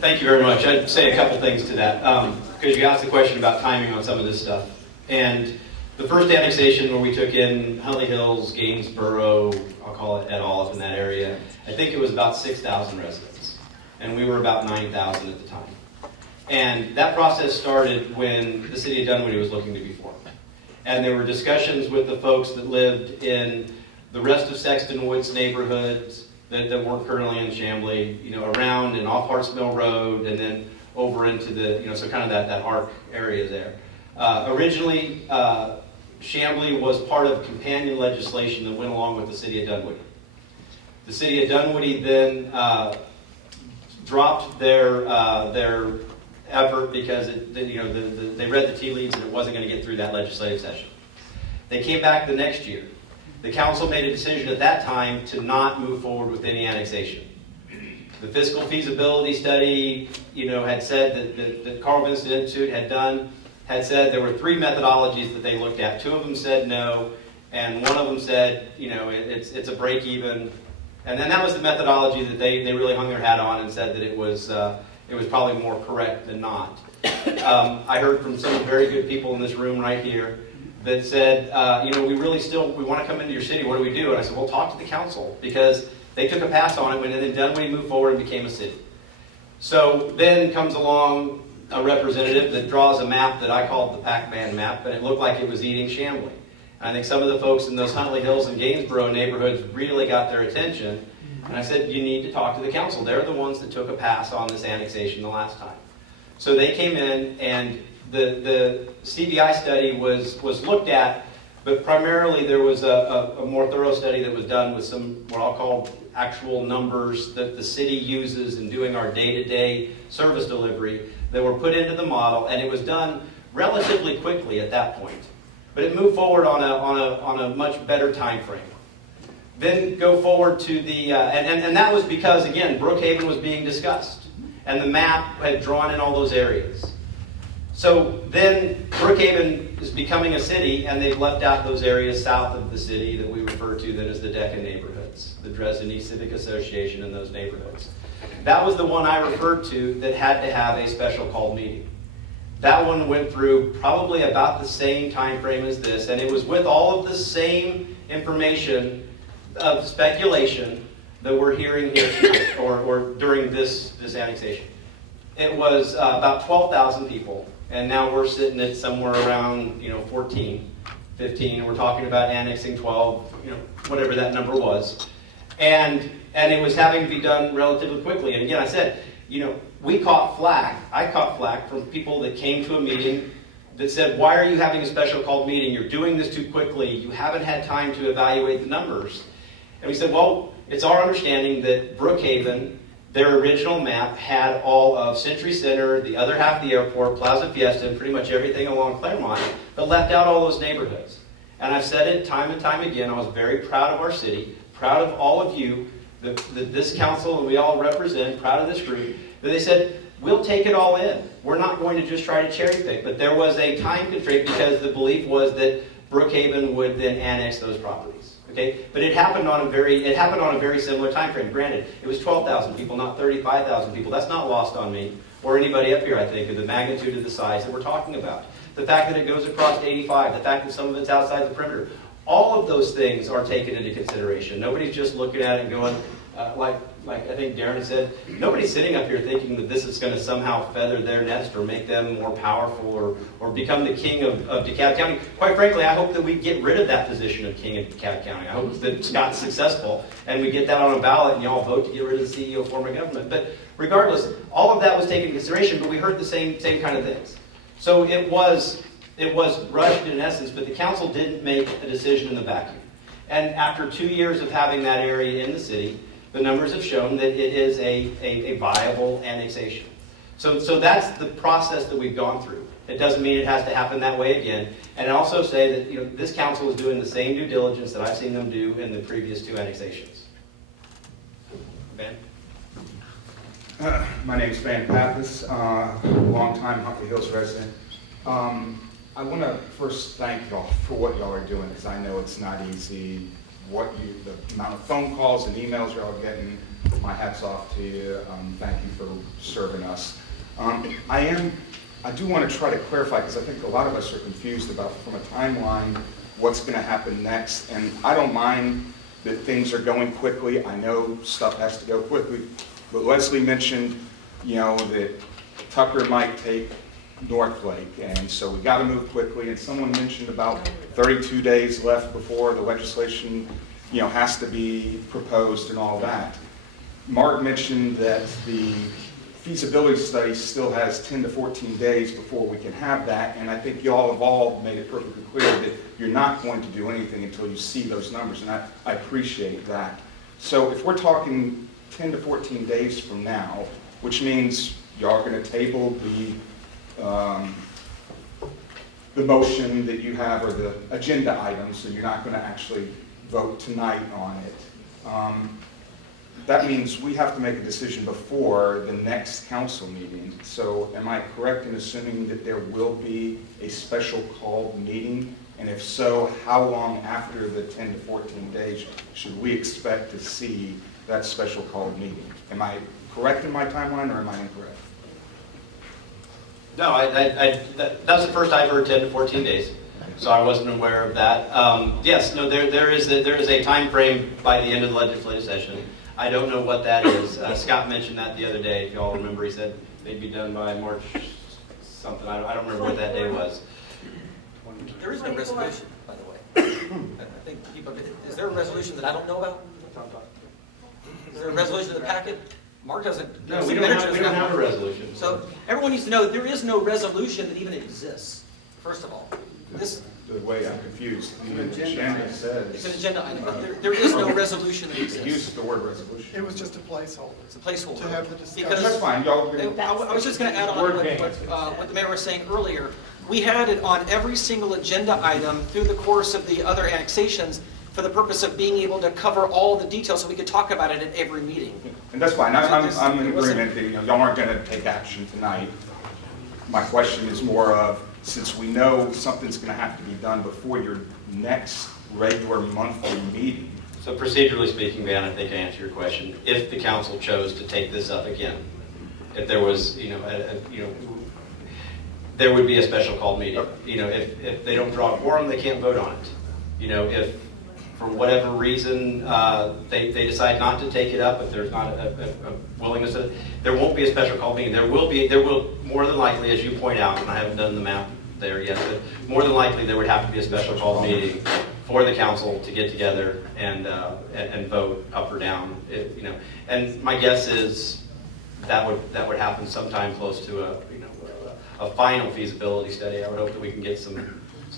Thank you very much. I'd say a couple things to that, because you asked the question about timing on some of this stuff. And the first annexation where we took in Huntley Hills, Gainesboro, I'll call it et al. Up in that area, I think it was about 6,000 residents. And we were about 9,000 at the time. And that process started when the city of Dunwoody was looking to be formed. And there were discussions with the folks that lived in the rest of Sexton Woods neighborhoods that weren't currently in Chamblee, around and off Harts Mill Road, and then over into the, so kind of that arc area there. Originally, Chamblee was part of companion legislation that went along with the city of Dunwoody. The city of Dunwoody then dropped their effort because they read the tea leaves and it wasn't going to get through that legislative session. They came back the next year. The council made a decision at that time to not move forward with any annexation. The fiscal feasibility study, had said that Carl Vincent Institute had said there were 3 methodologies that they looked at. 2 of them said no, and 1 of them said, it's a break even. And then that was the methodology that they really hung their hat on and said that it was probably more correct than not. I heard from some very good people in this room right here that said, we want to come into your city. What do we do? And I said, well, talk to the council, because they took a pass on it when then Dunwoody moved forward and became a city. So then comes along a representative that draws a map that I called the Pac-Man map, and it looked like it was eating Chamblee. And I think some of the folks in those Huntley Hills and Gainsborough neighborhoods really got their attention. And I said, you need to talk to the council. They're the ones that took a pass on this annexation the last time. So they came in, and the CBI study was looked at, but primarily there was a more thorough study that was done with some, what I'll call, actual numbers that the city uses in doing our day-to-day service delivery that were put into the model, and it was done relatively quickly at that point. But it moved forward on a much better time frame. Then go forward to the, and that was because, again, Brookhaven was being discussed, and the map had drawn in all those areas. So then Brookhaven is becoming a city, and they've left out those areas south of the city that we refer to then as the Deccan neighborhoods, the Dresden East Civic Association and those neighborhoods. That was the one I referred to that had to have a special called meeting. That one went through probably about the same time frame as this, and it was with all of the same information of speculation that we're hearing here tonight, or during this annexation. It was about 12,000 people, and now we're sitting at somewhere around 14, 15, and we're talking about annexing 12, whatever that number was. And it was having to be done relatively quickly. And again, I said, I caught flack from people that came to a meeting that said, why are you having a special called meeting? You're doing this too quickly. You haven't had time to evaluate the numbers. And we said, well, it's our understanding that Brookhaven, their original map, had all of Century Center, the other half of the airport, Plaza Fiesta, and pretty much everything along Claremont, but left out all those neighborhoods. And I've said it time and time again, I was very proud of our city, proud of all of you, that this council and we all represent, proud of this group, that they said, we'll take it all in. We're not going to just try to cherry pick. But there was a time constraint because the belief was that Brookhaven would then annex those properties. Okay? But it happened on a very similar time frame. Granted, it was 12,000 people, not 35,000 people. That's not lost on me or anybody up here, I think, of the magnitude of the size that we're talking about. The fact that it goes across 85, the fact that some of it's outside the perimeter. All of those things are taken into consideration. Nobody's just looking at it and going, like I think Darren said, nobody's sitting up here thinking that this is going to somehow feather their nest or make them more powerful or become the king of DeKalb County. Quite frankly, I hope that we get rid of that position of king of DeKalb County. I hope that Scott's successful and we get that on a ballot and y'all vote to get rid of the CEO form of government. But regardless, all of that was taken into consideration, but we heard the same kind of things. So it was rushed in essence, but the council didn't make a decision in the vacuum. And after 2 years of having that area in the city, the numbers have shown that it is a viable annexation. So that's the process that we've gone through. It doesn't mean it has to happen that way again. And I also say that this council is doing the same due diligence that I've seen them do in the previous 2 annexations. Ben? My name is Van Pappas, longtime Huntley Hills resident. I want to first thank y'all for what y'all are doing, because I know it's not easy. The amount of phone calls and emails y'all are getting, my hat's off to you. Thank you for serving us. I do want to try to clarify, because I think a lot of us are confused about, from a timeline, what's going to happen next. And I don't mind that things are going quickly. I know stuff has to go quickly. But Leslie mentioned, that Tucker might take Northlake, and so we got to move quickly. And someone mentioned about 32 days left before the legislation, has to be proposed and all that. Mark mentioned that the feasibility study still has 10 to 14 days before we can have that, and I think y'all have all made it perfectly clear that you're not going to do anything until you see those numbers, and I appreciate that. So if we're talking 10 to 14 days from now, which means y'all are gonna table the motion that you have, or the agenda item, so you're not gonna actually vote tonight on it. That means we have to make a decision before the next council meeting. So am I correct in assuming that there will be a special called meeting? And if so, how long after the 10 to 14 days should we expect to see that special called meeting? Am I correct in my timeline, or am I incorrect? No, that's the first I've heard 10 to 14 days, so I wasn't aware of that. Yes, no, there is a time frame by the end of the legislative session. I don't know what that is. Scott mentioned that the other day. If y'all remember, he said they'd be done by March something. I don't remember what that day was. There is no resolution, by the way. I think people, is there a resolution that I don't know about? Is there a resolution in the packet? Mark doesn't. No, we don't have a resolution. So everyone needs to know that there is no resolution that even exists, first of all. The way I'm confused, the agenda says... It's an agenda item, but there is no resolution that exists. It uses the word resolution. It was just a placeholder. It's a placeholder. To have the discussion. Because that's fine, y'all. I was just going to add on what the mayor was saying earlier. We had it on every single agenda item through the course of the other annexations for the purpose of being able to cover all the details so we could talk about it at every meeting. And that's fine. I'm in agreement that y'all aren't going to take action tonight. My question is more of, since we know something's going to have to be done before your next regular monthly meeting. So procedurally speaking, Van, I think I answered your question. If the council chose to take this up again, if there was, there would be a special called meeting. If they don't draw a quorum, they can't vote on it. If for whatever reason they decide not to take it up, if there's not a willingness, there won't be a special called meeting. There will more than likely, as you point out, and I haven't done the math there yet, but more than likely there would have to be a special called meeting for the council to get together and vote up or down. And my guess is that would happen sometime close to a final feasibility study. I would hope that we can get some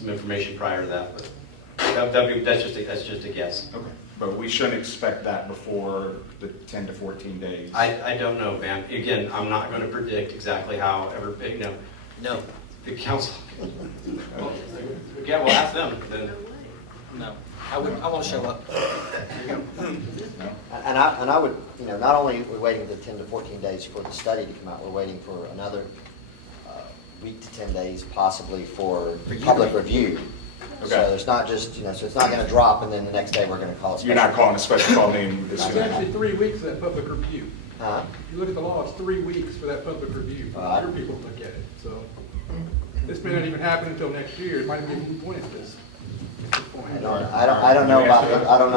information prior to that, but that's just a guess. Okay, but we shouldn't expect that before the 10 to 14 days. I don't know, Van. Again, I'm not going to predict exactly how No. The council. Yeah, we'll ask them then. No. I want to show up. And I would, not only are we waiting the 10 to 14 days for the study to come out, we're waiting for another week to 10 days possibly for public review. Okay. So there's not just, so it's not going to drop and then the next day we're going to call it special. You're not calling a special call meeting this It's soon. actually 3 weeks for that public review. Huh? If you look at the law, it's 3 weeks for that public review. Your people look at it, so. This may not even happen until next year. It might even be a moot point at this point. I don't know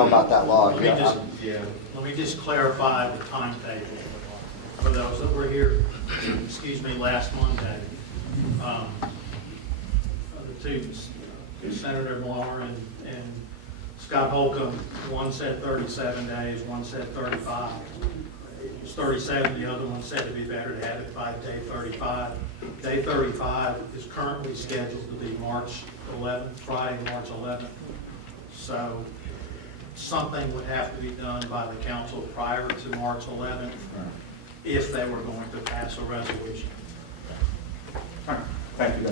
about that law. Let me just clarify the timetable for those that were here, last Monday. The two, Senator Blower and Scott Holcomb, one said 37 days, one said 35. It was 37, the other one said it'd be better to have it by day 35. Day 35 is currently scheduled to be March 11th, Friday, March 11th. So something would have to be done by the council prior to March 11th if they were going to pass a resolution. Thank you.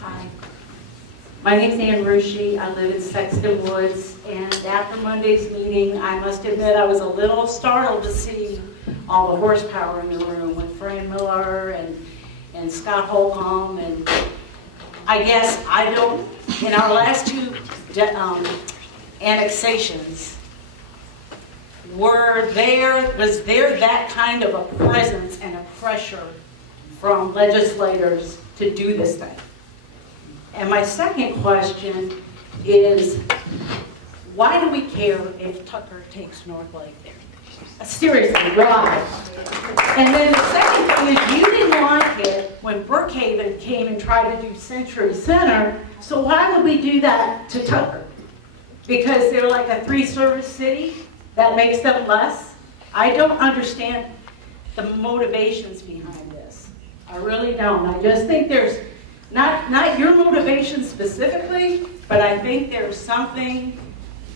Hi. My name's Ann Rushi. I live in Sexton Woods, and after Monday's meeting, I must admit I was a little startled to see all the horsepower in the room with Fran Miller and Scott Holcomb, and I guess in our last two annexations, was there that kind of a presence and a pressure from legislators to do this thing? And my second question is, why do we care if Tucker takes North Lake there? Seriously, why? And then the second thing is, you didn't like it when Brookhaven came and tried to do Century Center, so why would we do that to Tucker? Because they're like a 3-service city? That makes them less? I don't understand the motivations behind this. I really don't. I just think there's not your motivation specifically, but I think there's something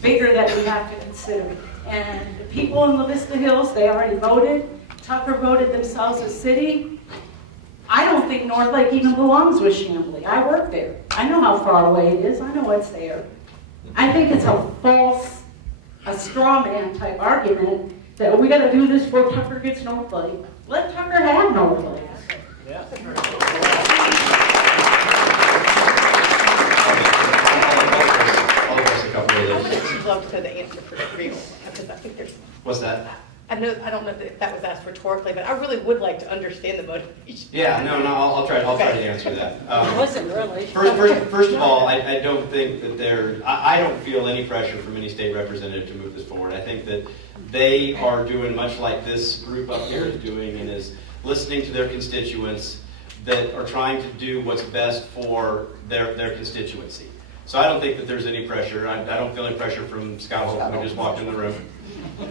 bigger that we have to consider. And the people in La Vista Hills, they already voted. Tucker voted themselves a city. I don't think North Lake even belongs with Chamblee. I work there. I know how far away it is. I know what's there. I think it's a false, a straw man type argument that we got to do this before Tucker gets North Lake. Let Tucker have North Lake. Yeah. I would love to know the answer for real, because I think there's. What's that? I don't know if that was asked rhetorically, but I really would like to understand the motivation. Yeah, no, I'll try to answer that. It wasn't really. First of all, I don't think that I don't feel any pressure from any state representative to move this forward. I think that they are doing much like this group up here is doing, and is listening to their constituents that are trying to do what's best for their constituency. So I don't think that there's any pressure. I don't feel any pressure from Scott Holcomb, who just walked in the room.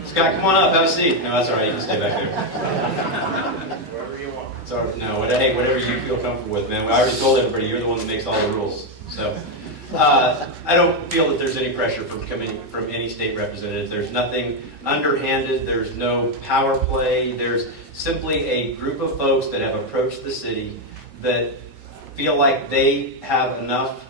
Scott, come on up, have a seat. No, that's all right, you can stay back there. Wherever you want. So, no, whatever you feel comfortable with, man. I already told everybody, you're the one that makes all the rules. So, I don't feel that there's any pressure coming from any state representative. There's nothing underhanded, there's no power play. There's simply a group of folks that have approached the city that feel like they have enough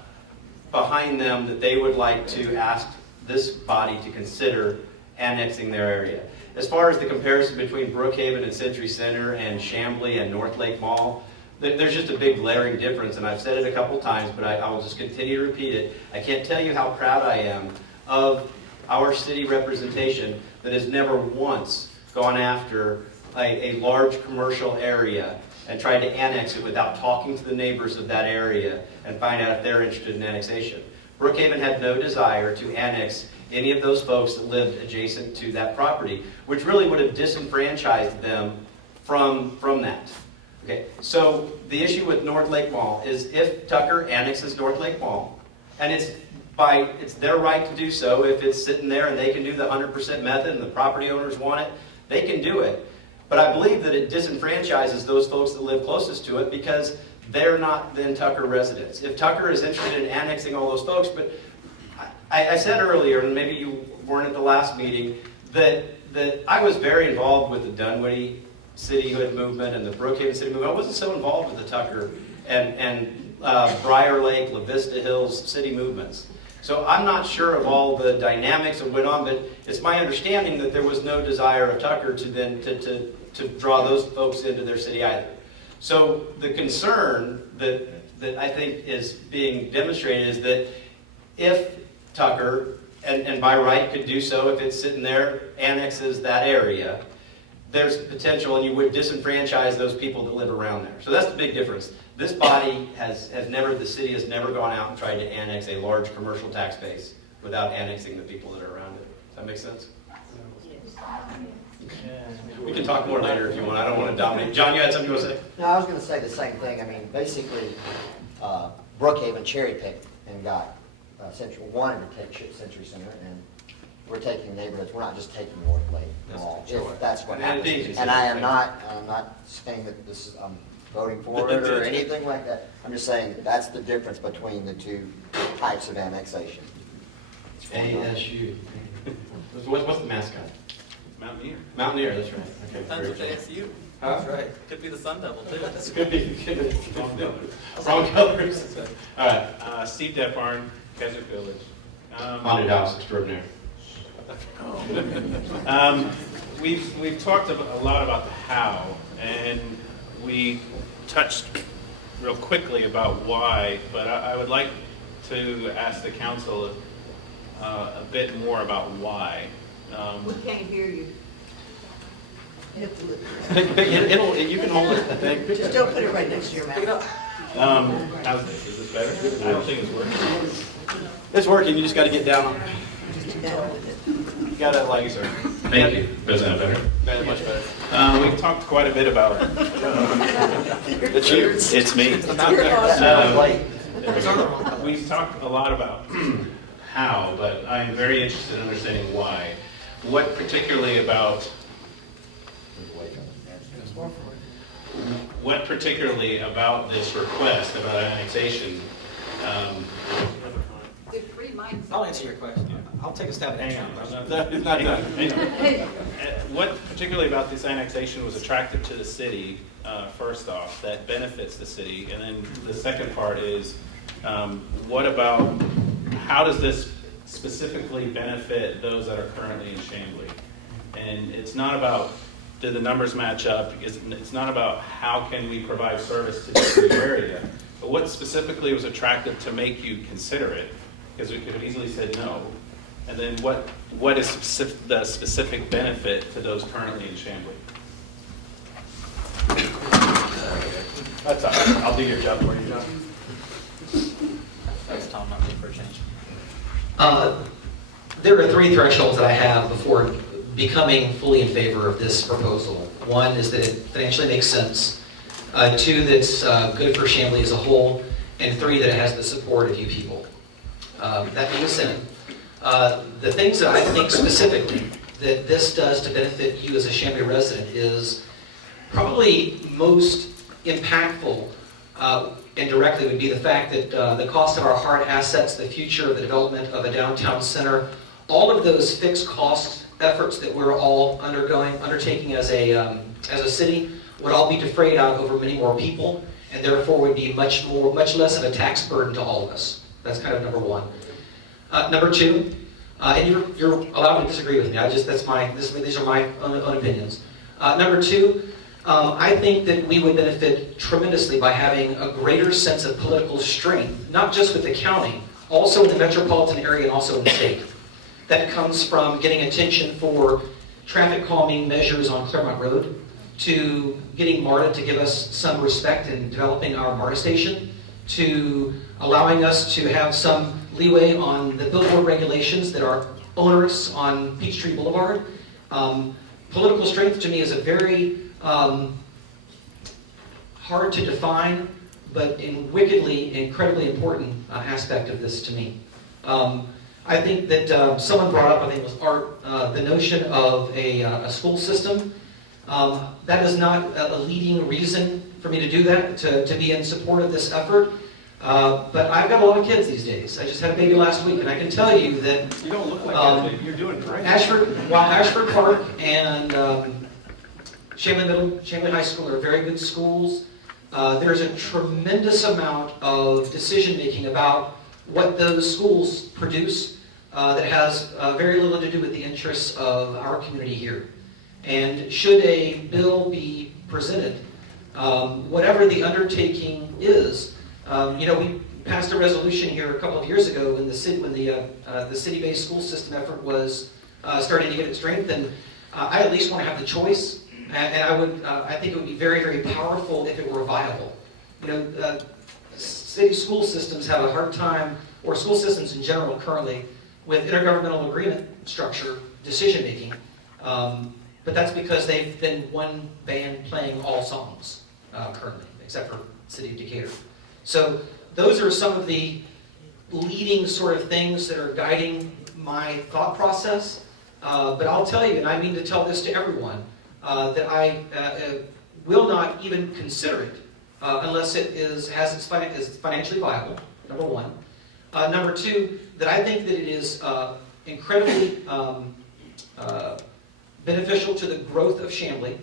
behind them that they would like to ask this body to consider annexing their area. As far as the comparison between Brookhaven and Century Center and Chamblee and North Lake Mall, there's just a big glaring difference, and I've said it a couple times, but I will just continue to repeat it. I can't tell you how proud I am of our city representation that has never once gone after a large commercial area and tried to annex it without talking to the neighbors of that area and find out if they're interested in annexation. Brookhaven had no desire to annex any of those folks that lived adjacent to that property, which really would have disenfranchised them from that. Okay, so the issue with North Lake Mall is if Tucker annexes North Lake Mall, and it's their right to do so. If it's sitting there and they can do the 100% method and the property owners want it, they can do it. But I believe that it disenfranchises those folks that live closest to it because they're not then Tucker residents. If Tucker is interested in annexing all those folks, but I said earlier, and maybe you weren't at the last meeting, that I was very involved with the Dunwoody cityhood movement and the Brookhaven city movement. I wasn't so involved with the Tucker and Briar Lake, La Vista Hills city movements. So I'm not sure of all the dynamics that went on, but it's my understanding that there was no desire of Tucker to draw those folks into their city either. So the concern that I think is being demonstrated is that if Tucker, and by right could do so if it's sitting there, annexes that area, there's potential, and you would disenfranchise those people that live around there. So that's the big difference. This body the city has never gone out and tried to annex a large commercial tax base without annexing the people that are around it. Does that make sense? We can talk more later if you want. I don't want to dominate. John, you had something you want to say? No, I was going to say the same thing. I mean, basically, Brookhaven cherry-picked and got wanted to take Century Center, and we're taking neighborhoods. We're not just taking North Lake Mall. If that's what happens. And I'm not saying that this is I'm voting for it or anything like that. I'm just saying that's the difference between the two types of annexation. ASU. What's the mascot? Mountaineer. Mountaineer, that's right. Okay. Depends which ASU. Huh? That's right. Could be the Sun Devil too. This could be wrong colors. All right. Steve Defarn, Keswick Village. Haunted house extraordinaire. We've talked a lot about the how, and we touched real quickly about why, but I would like to ask the council a bit more about why. We can't hear you. You can hold it, I think. Just don't put it right next to your mouth. How's this? Is this better? I don't think it's working. It's working, you just got to get down on it. You got to like, sir. Thank you. Is that better? Much better. We've talked quite a bit about It's you. It's me. We've talked a lot about how, but I am very interested in understanding why. What particularly about this request about annexation Good free mindset. I'll answer your question. I'll take a stab at Hang answering on, your question. it's not done. Hang on. What particularly about this annexation was attractive to the city, first off, that benefits the city? And then the second part is, what about, how does this specifically benefit those that are currently in Chamblee? And it's not about, do the numbers match up? It's not about how can we provide service to this new area, but what specifically was attractive to make you consider it? Because we could have easily said no. And then what is the specific benefit to those currently in Chamblee? That's all right. I'll do your job for you, John. That's Tom, not me for a change. There are three thresholds that I have before becoming fully in favor of this proposal. One is that it financially makes sense. Two, that's good for Chamblee as a whole. And three, that it has the support of you people. That being said, the things that I think specifically that this does to benefit you as a Chamblee resident is probably most impactful indirectly would be the fact that the cost of our hard assets, the future of the development of a downtown center, all of those fixed cost efforts that we're all undertaking as a city would all be defrayed out over many more people, and therefore would be much less of a tax burden to all of us. That's kind of number one. Number two, and you're allowed to disagree with me. These are my own opinions. Number two, I think that we would benefit tremendously by having a greater sense of political strength, not just with the county, also in the metropolitan area and also in the state. That comes from getting attention for traffic calming measures on Claremont Road, to getting MARTA to give us some respect in developing our MARTA station, to allowing us to have some leeway on the billboard regulations that are onerous on Peachtree Boulevard. Political strength to me is a very hard to define, but wickedly, incredibly important aspect of this to me. I think that someone brought up, I think it was Art, the notion of a school system. That is not a leading reason for me to do that, to be in support of this effort. But I've got a lot of kids these days. I just had a baby last week, and I can tell you that You don't look like it. You're doing great. Ashford Park and Chamblee Middle, Chamblee High School are very good schools. There's a tremendous amount of decision-making about what those schools produce that has very little to do with the interests of our community here. And should a bill be presented, whatever the undertaking is, we passed a resolution here a couple of years ago when the city-based school system effort was starting to get its strength, and I at least want to have the choice. And I think it would be very, very powerful if it were viable. City school systems have a hard time, or school systems in general currently, with intergovernmental agreement structure decision-making. But that's because they've been one band playing all songs currently, except for City of Decatur. So those are some of the leading sort of things that are guiding my thought process. But I'll tell you, and I mean to tell this to everyone, that I will not even consider it unless it is financially viable, number one. Number two, that I think that it is incredibly beneficial to the growth of Chamblee.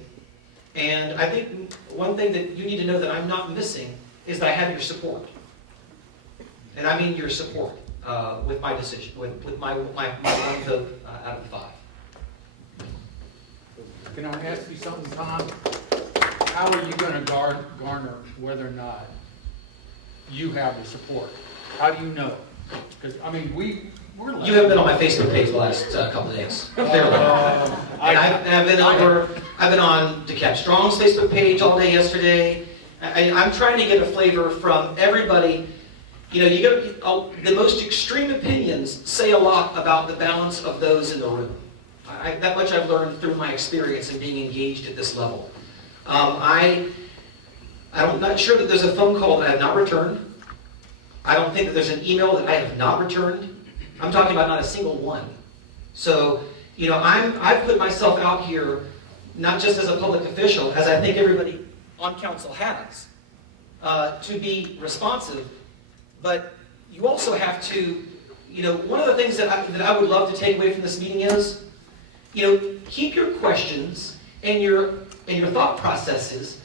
And I think one thing that you need to know that I'm not missing is that I have your support. And I mean your support with my decision, with my one vote out of 5. Can I ask you something, Tom? How are you going to garner whether or not you have the support? How do you know? Because, I mean, we're like... You have been on my Facebook page the last couple of days. Clearly. And I've been on DeKalb Strong's Facebook page all day yesterday. I'm trying to get a flavor from everybody. The most extreme opinions say a lot about the balance of those in the room. That much I've learned through my experience in being engaged at this level. I'm not sure that there's a phone call that I have not returned. I don't think that there's an email that I have not returned. I'm talking about not a single one. So, I've put myself out here, not just as a public official, as I think everybody on council has, to be responsive, but you also have to one of the things that I would love to take away from this meeting is, keep your questions and your thought processes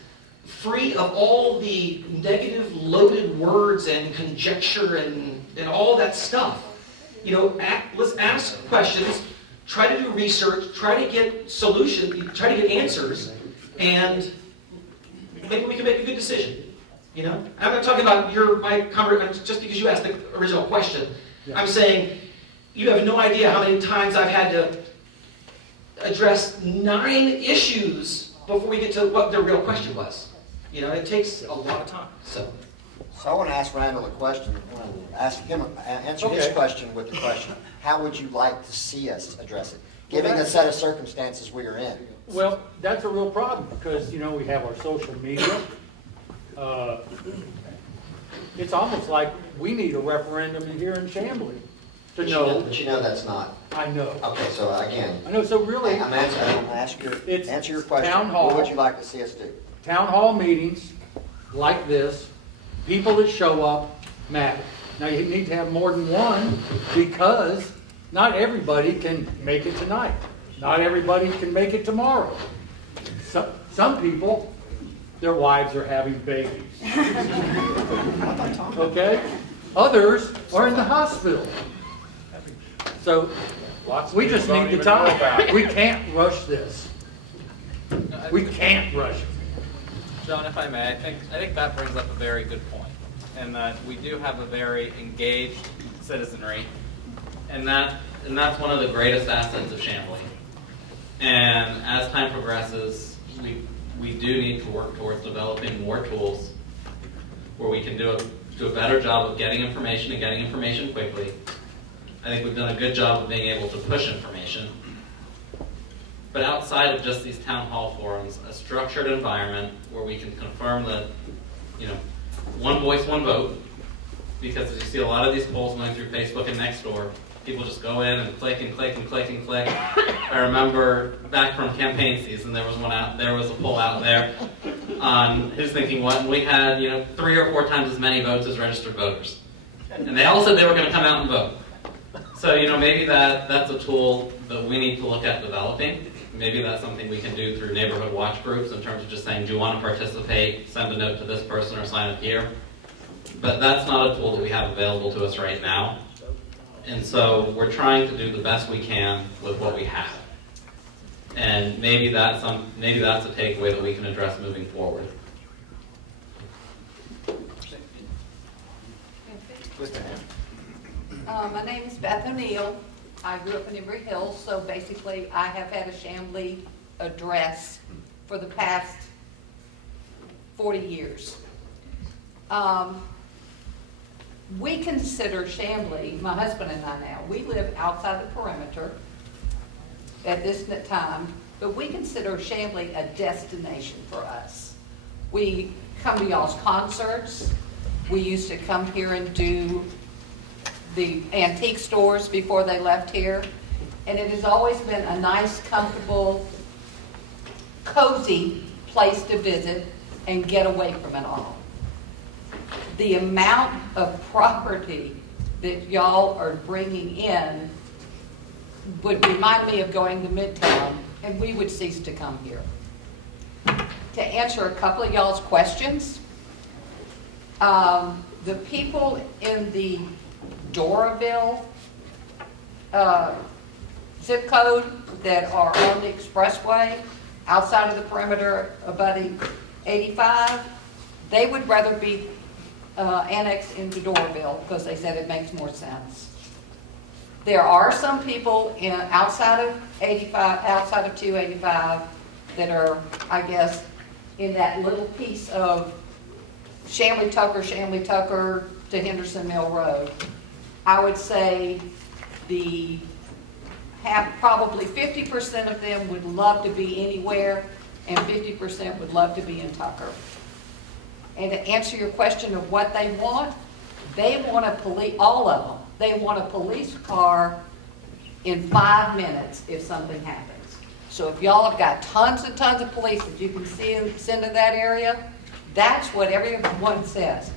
free of all the negative loaded words and conjecture and all that stuff. Let's ask questions, try to do research, try to get solutions, try to get answers, and maybe we can make a good decision. I'm not talking about just because you asked the original question. I'm saying you have no idea how many times I've had to address 9 issues before we get to what the real question was. It takes a lot of time. So I want to ask Randall a question. I want to ask him, answer his question with the question, how would you like to see us address it, given the set of circumstances we are in? Well, that's a real problem because, we have our social media. It's almost like we need a referendum here in Chamblee to know. But that's not. I know. Okay, so again. I know, so really. Answer your question. Town hall. What would you like to see us do? Town hall meetings like this, people that show up matter. Now you need to have more than one because not everybody can make it tonight. Not everybody can make it tomorrow. Some people, their wives are having babies. Okay? Others are in the hospital. So we just need the time. We can't rush this. We can't rush it. John, if I may, I think that brings up a very good point, and that we do have a very engaged citizenry, and that's one of the greatest assets of Chamblee. And as time progresses, we do need to work towards developing more tools where we can do a better job of getting information and getting information quickly. I think we've done a good job of being able to push information. But outside of just these town hall forums, a structured environment where we can confirm that, one voice, one vote, because as you see a lot of these polls going through Facebook and Nextdoor, people just go in and click and click and click and click. I remember back from campaign season, there was a poll out there on who's thinking what, and we had 3 or 4 times as many votes as registered voters, and they all said they were going to come out and vote. So maybe that's a tool that we need to look at developing. Maybe that's something we can do through neighborhood watch groups in terms of just saying, do you want to participate, send a note to this person or sign up here. But that's not a tool that we have available to us right now. And so we're trying to do the best we can with what we have. And maybe that's a takeaway that we can address moving forward. My name is Beth O'Neill. I grew up in Embry Hills, so basically I have had a Chamblee address for the past 40 years. We consider Chamblee, my husband and I now, we live outside the perimeter at this time, but we consider Chamblee a destination for us. We come to y'all's concerts. We used to come here and do the antique stores before they left here. And it has always been a nice, comfortable, cozy place to visit and get away from it all. The amount of property that y'all are bringing in would remind me of going to Midtown, and we would cease to come here. To answer a couple of y'all's questions, the people in the Doraville zip code that are on the expressway outside of the perimeter abutting 85, they would rather be annexed into Doraville because they said it makes more sense. There are some people outside of 85, outside of 285 that are, I guess, in that little piece of Chamblee Tucker to Henderson Mill Road. I would say probably 50% of them would love to be anywhere, and 50% would love to be in Tucker. And to answer your question of what they want all of them. They want a police car in 5 minutes if something happens. So if y'all have got tons and tons of police that you can send in that area, that's what everyone says.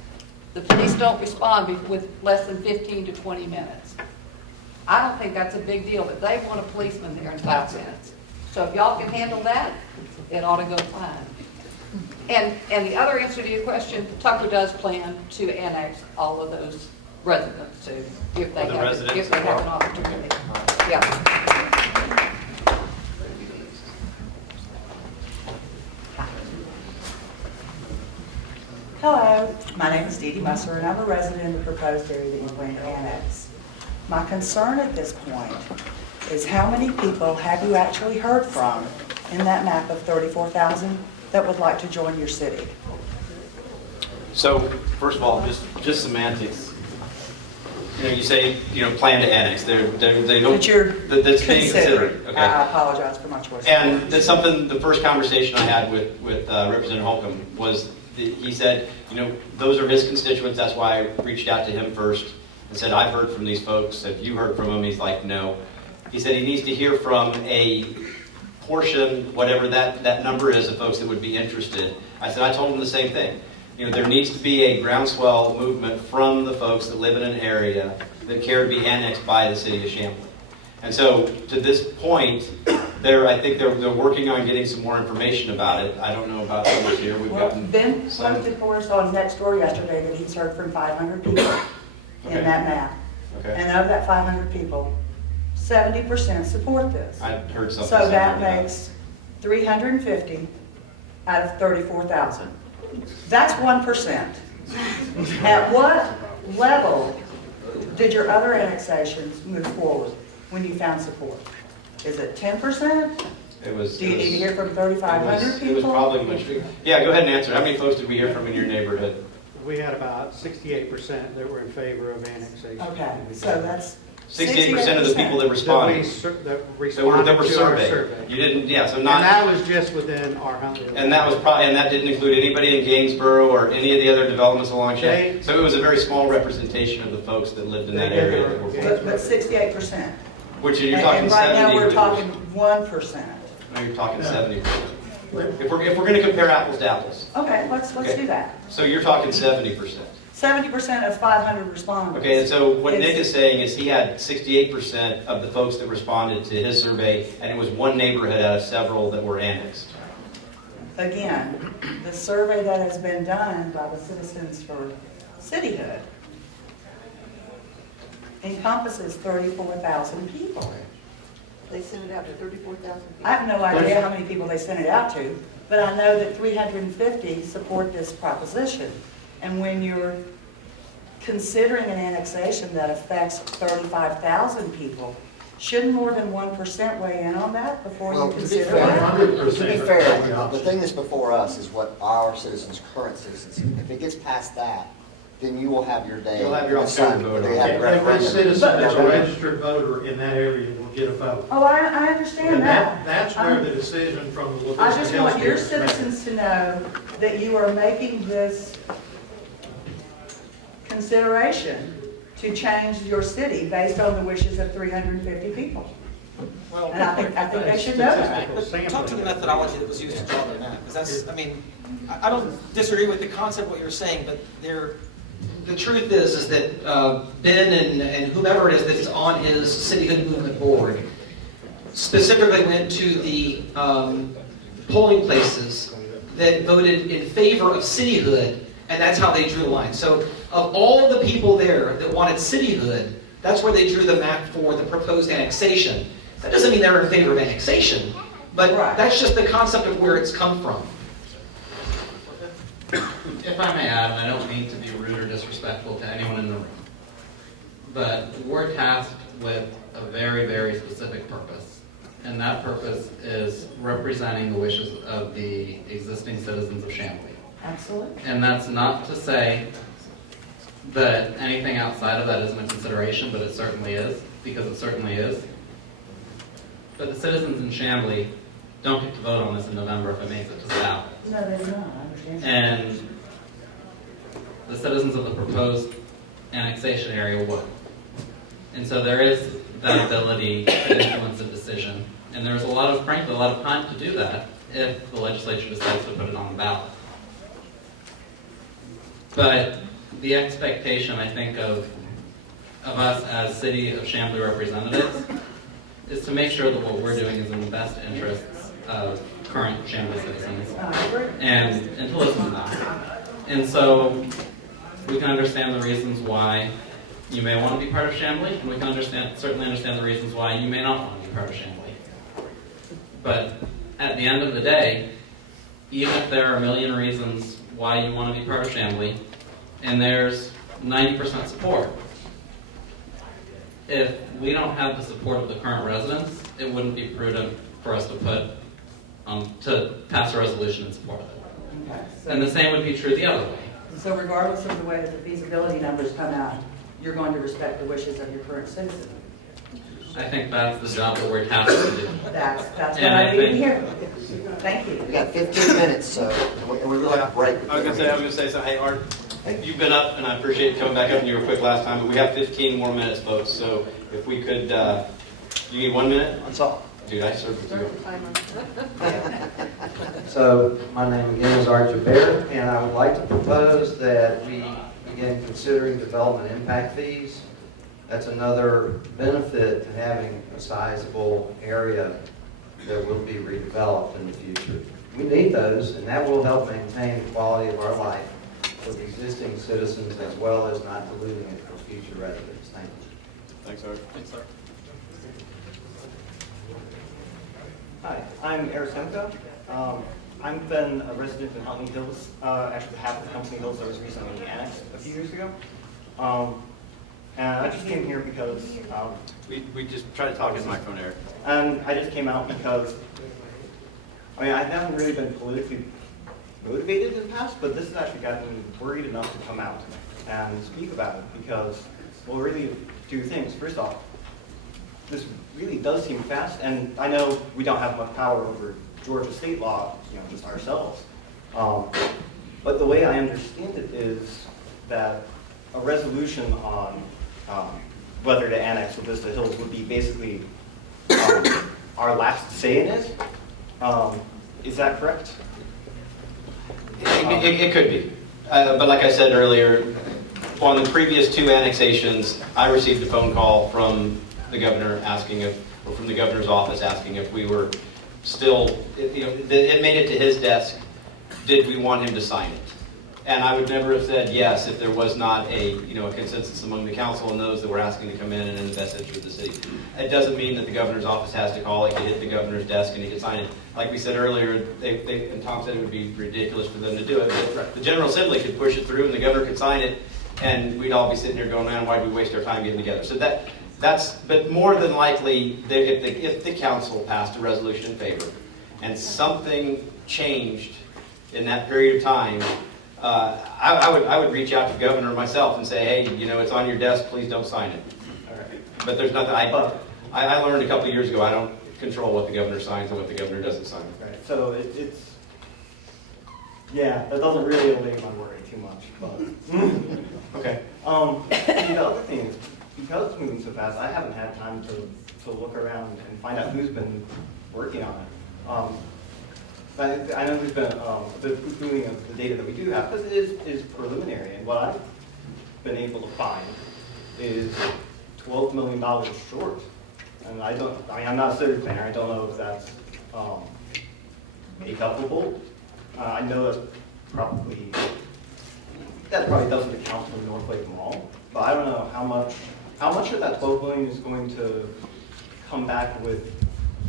The police don't respond with less than 15 to 20 minutes. I don't think that's a big deal, but they want a policeman there in 5 minutes. So if y'all can handle that, it ought to go fine. And the other answer to your question, Tucker does plan to annex all of those residents too, if they have an opportunity. Yeah. Hello, my name is Dee Dee Musser, and I'm a resident in the proposed area that you plan to annex. My concern at this point is how many people have you actually heard from in that map of 34,000 that would like to join your city? So, first of all, just semantics. You say, plan to annex. They don't. That's being considered. Okay. I apologize for my choice. And that's something. The first conversation I had with Representative Holcomb was he said, those are his constituents. That's why I reached out to him first and said, I've heard from these folks. Have you heard from them? He's like, no. He said he needs to hear from a portion, whatever that number is, of folks that would be interested. I said, I told him the same thing. There needs to be a groundswell movement from the folks that live in an area that care to be annexed by the city of Chamblee. And so, to this point, I think they're working on getting some more information about it. I don't know about others here. We've gotten Ben posted for us on Nextdoor yesterday that he's heard from 500 people in that map. Okay. And of that 500 people, 70% support this. I heard something. So that makes 350 out of 34,000. That's 1%. At what level did your other annexations move forward when you found support? Is it 10%? Do you need to hear from 3,500 people? It was probably much bigger. Yeah, go ahead and answer. How many folks did we hear from in your neighborhood? We had about 68% that were in favor of annexation. Okay, so that's 68% of the people that responded. That responded that were to our surveyed. survey. You didn't, yeah, so And not. that was just within our Huntsville. And that didn't include anybody in Gainsborough or any of the other developments along Chamblee. So it was a very small representation of the folks that lived in that area. But 68%. Which you're talking 70%. And right now we're talking 1%. No, you're talking 70%. If we're going to compare apples to apples. Okay, let's do that. So you're talking 70%. 70% of 500 responders. Okay, and so what Nick is saying is he had 68% of the folks that responded to his survey, and it was one neighborhood out of several that were annexed. Again, the survey that has been done by the Citizens for Cityhood encompasses 34,000 people. They sent it out to 34,000 people. I have no idea how many people they sent it out to, but I know that 350 support this proposition. And when you're considering an annexation that affects 35,000 people, shouldn't more than 1% weigh in on that before you consider that? To be fair, the thing that's before us is what our citizens, current citizens, if it gets past that, then you will have your day. You'll have your opportunity to vote on it. Every citizen that's a registered voter in that area will get a vote. Oh, I understand And that. that's where the decision from the I just want your Healthcare is made. citizens to know that you are making this consideration to change your city based on the wishes of 350 people. Well, And I think they should know that. But talk to the methodology that was used to draw the map, because that's, I don't disagree with the concept of what you're saying, but The truth is that Ben and whomever it is that is on his cityhood movement board specifically went to the polling places that voted in favor of cityhood, and that's how they drew the line. So of all the people there that wanted cityhood, that's where they drew the map for the proposed annexation. That doesn't mean they're in favor of annexation, but that's just the concept of where it's come from. If I may add, and I don't mean to be rude or disrespectful to anyone in the room, but we're tasked with a very, very specific purpose. And that purpose is representing the wishes of the existing citizens of Chamblee. Absolutely. And that's not to say that anything outside of that isn't a consideration, but it certainly is, because it certainly is. But the citizens in Chamblee don't get to vote on this in November if it makes it to the ballot. No, they're not. I understand. And the citizens of the proposed annexation area would. And so there is that ability to influence a decision. And there's frankly, a lot of time to do that if the legislature decides to put it on the ballot. But the expectation, I think, of of us as City of Chamblee representatives is to make sure that what we're doing is in the best interests of current Chamblee citizens and to listen to them. And so we can understand the reasons why you may want to be part of Chamblee, and we can certainly understand the reasons why you may not want to be part of Chamblee. But at the end of the day, even if there are a million reasons why you want to be part of Chamblee, and there's 90% support, if we don't have the support of the current residents, it wouldn't be prudent for us to pass a resolution in support of it. Okay, And the same would be true the other way. So regardless of the way that the feasibility numbers come out, you're going to respect the wishes of your current citizens? I think that's the job that we're tasked to do. That's what And I I didn't think- hear. Thank you. We got 15 minutes, so, and we really have a break. I was going to say something. Hey, Art, you've been up, and I appreciate coming back up, and you were quick last time, but we have 15 more minutes, folks, so if we could, you need 1 minute? That's all. Dude, I served with you. So, my name again is Art Jabber, and I would like to propose that we begin considering development impact fees. That's another benefit to having a sizable area that will be redeveloped in the future. We need those, and that will help maintain the quality of our life for the existing citizens as well as not diluting it for future residents. Thank you. Thanks, Art. Thanks, Art. Hi, I'm Eric Semka. I've been a resident in Huntley Hills, actually half of Huntley Hills that was recently annexed a few years ago. And I just came here because... we just try to talk in the microphone, Eric. And I just came out because, I mean, I haven't really been politically motivated in the past, but this has actually gotten me worried enough to come out and speak about it because we'll really do things. First off, this really does seem fast, and I know we don't have much power over Georgia state law, just ourselves. But the way I understand it is that a resolution on whether to annex Vista Hills would be basically our last say in it. Is that correct? It could be. But like I said earlier, on the previous 2 annexations, I received a phone call from the governor or from the governor's office asking if we were still, it made it to his desk, did we want him to sign it? And I would never have said yes if there was not a consensus among the council and those that were asking to come in and in the best interest of the city. It doesn't mean that the governor's office has to call. It could hit the governor's desk and he could sign it. Like we said earlier, and Tom said it would be ridiculous for them to do it, but the General Assembly could push it through and the governor could sign it, and we'd all be sitting here going, man, why did we waste our time getting together? So but more than likely, if the council passed a resolution in favor and something changed in that period of time, I would reach out to the governor myself and say, hey, it's on your desk, please don't sign it. All right. But there's nothing, I learned a couple of years ago, I don't control what the governor signs and what the governor doesn't sign. Right. So yeah, that doesn't really allay my worry too much, but. Okay. The other thing is, because it's moving so fast, I haven't had time to look around and find out who's been working on it. But I know there's been the moving of the data that we do have, because it is preliminary, and what I've been able to find is $12 million short. And I'm not a city planner, I don't know if that's make-upable. I know that probably doesn't account for North Lake Mall, but I don't know how much of that 12 million is going to come back with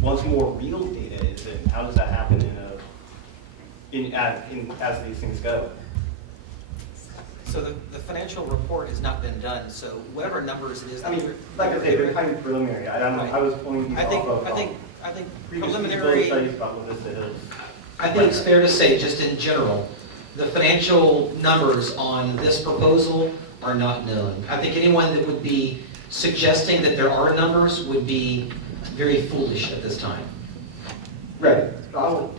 once more real data is in. How does that happen as these things go? So the financial report has not been done, so whatever numbers it is. I mean, like I say, they're kind of preliminary. I don't know. I was pulling these off of I think previous preliminary. studies about Vista Hills. I think it's fair to say, just in general, the financial numbers on this proposal are not known. I think anyone that would be suggesting that there are numbers would be very foolish at this time. Right. The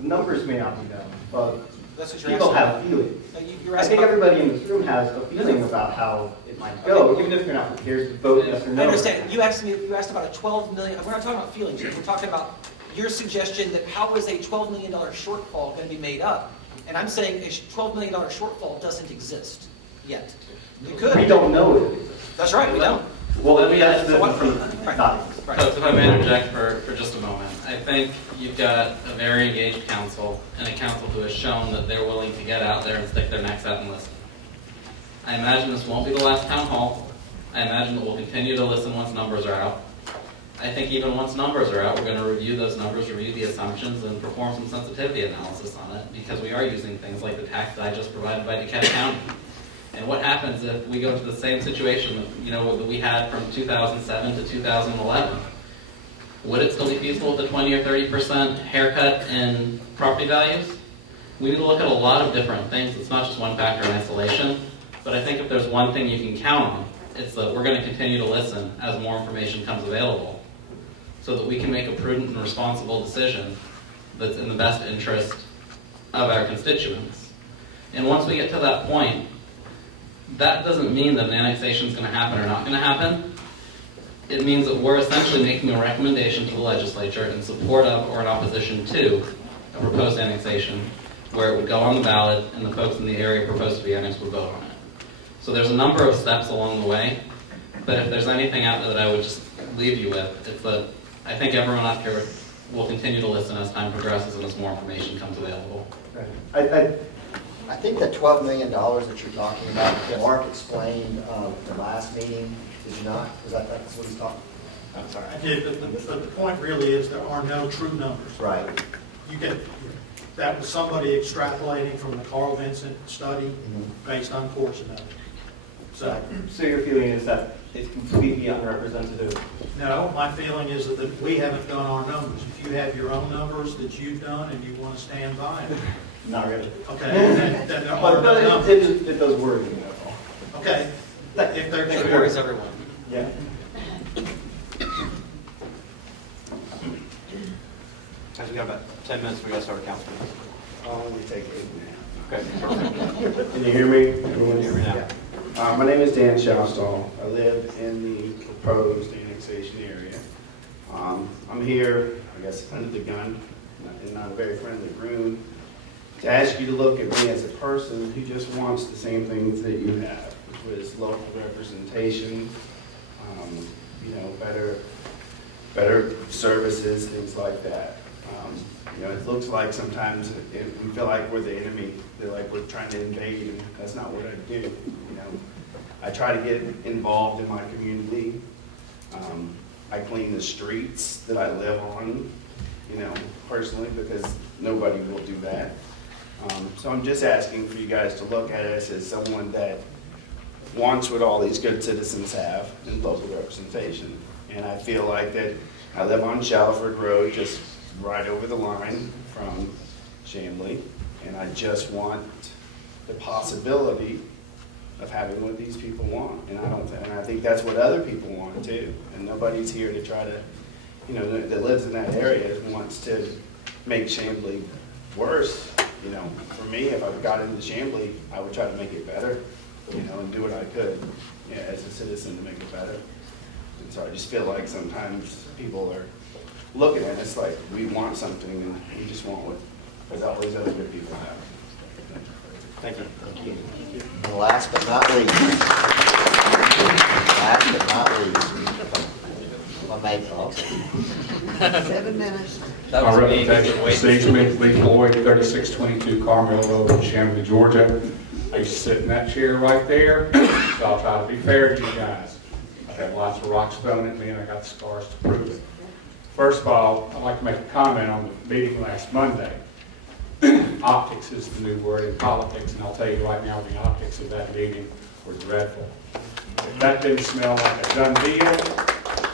numbers may not be known, but That's what you're people asking have feelings. You're I asking think about- everybody in this room has a feeling about how it might go, even if you're not prepared to vote yes or no. I understand. You asked about a $12 million. We're not talking about feelings here. We're talking about your suggestion that how is a $12 million shortfall going to be made up? And I'm saying a $12 million shortfall doesn't exist yet. It could. We don't know it exists. That's right, we don't. Well, Let me that's ask different from Folks, if I may interject for just a moment, I think you've got a very engaged council and a council who has shown that they're willing to get out there and stick their necks out and listen. I imagine this won't be the last town hall. I imagine that we'll continue to listen once numbers are out. I think even once numbers are out, we're going to review those numbers, review the assumptions, and perform some sensitivity analysis on it, because we are using things like the tax that I just provided by DeKalb County. And what happens if we go into the same situation that we had from 2007 to 2011? Would it still be feasible with a 20 or 30% haircut in property values? We need to look at a lot of different things. It's not just one factor in isolation. But I think if there's one thing you can count on, it's that we're going to continue to listen as more information comes available, so that we can make a prudent and responsible decision that's in the best interest of our constituents. And once we get to that point, that doesn't mean that an annexation is going to happen or not going to happen. It means that we're essentially making a recommendation to the legislature in support of or in opposition to a proposed annexation, where it would go on the ballot and the folks in the area proposed to be annexed would vote on it. So there's a number of steps along the way, but if there's anything out there that I would just leave you with, it's that I think everyone up here will continue to listen as time progresses and as more information comes available. I think the $12 million that you're talking about, Mark explained the last meeting, did you not? Because that's what he's talking about. I'm sorry. I did, but the point really is there are no true numbers. Right. That was somebody extrapolating from the Carl Vincent study based on portion of it. So your feeling is that it's completely unrepresentative? No, my feeling is that we haven't done our numbers. If you have your own numbers that you've done and you want to stand by it. Not really. Okay, then there are no numbers. It does worry me, that's all. Okay, if they're It true. worries everyone. Yeah. Guys, we got about 10 minutes. We got to start a council meeting. I'll only take 8 now. Okay. Can you hear me? Everyone hear me now. My name is Dan Shoustall. I live in the proposed annexation area. I'm here, I guess, under the gun, in not a very friendly room, to ask you to look at me as a person who just wants the same things that you have, which was local representation, better services, things like that. It looks like sometimes we feel like we're the enemy, feel like we're trying to invade, and that's not what I do. I try to get involved in my community. I clean the streets that I live on, personally, because nobody will do that. So I'm just asking for you guys to look at us as someone that wants what all these good citizens have in local representation. And I feel like that I live on Shallowford Road, just right over the line from Chamblee, and I just want the possibility of having what these people want. And I think that's what other people want too. And nobody's here to try to, that lives in that area wants to make Chamblee worse. For me, if I got into Chamblee, I would try to make it better, and do what I could, as a citizen to make it better. And so I just feel like sometimes people are looking at us like we want something and we just want what all these other good people have. Thank you. Thank you. And last but not least, my mate thoughts. 7 minutes. My reputation precedes me, Lee Floyd, 3622 Carmel Road in Chamblee, Georgia. I used to sit in that chair right there, so I'll try to be fair to you guys. I had lots of rocks thrown at me and I got the scars to prove it. First of all, I'd like to make a comment on the meeting last Monday. Optics is the new word in politics, and I'll tell you right now, the optics of that meeting were dreadful. If that didn't smell like a done deal,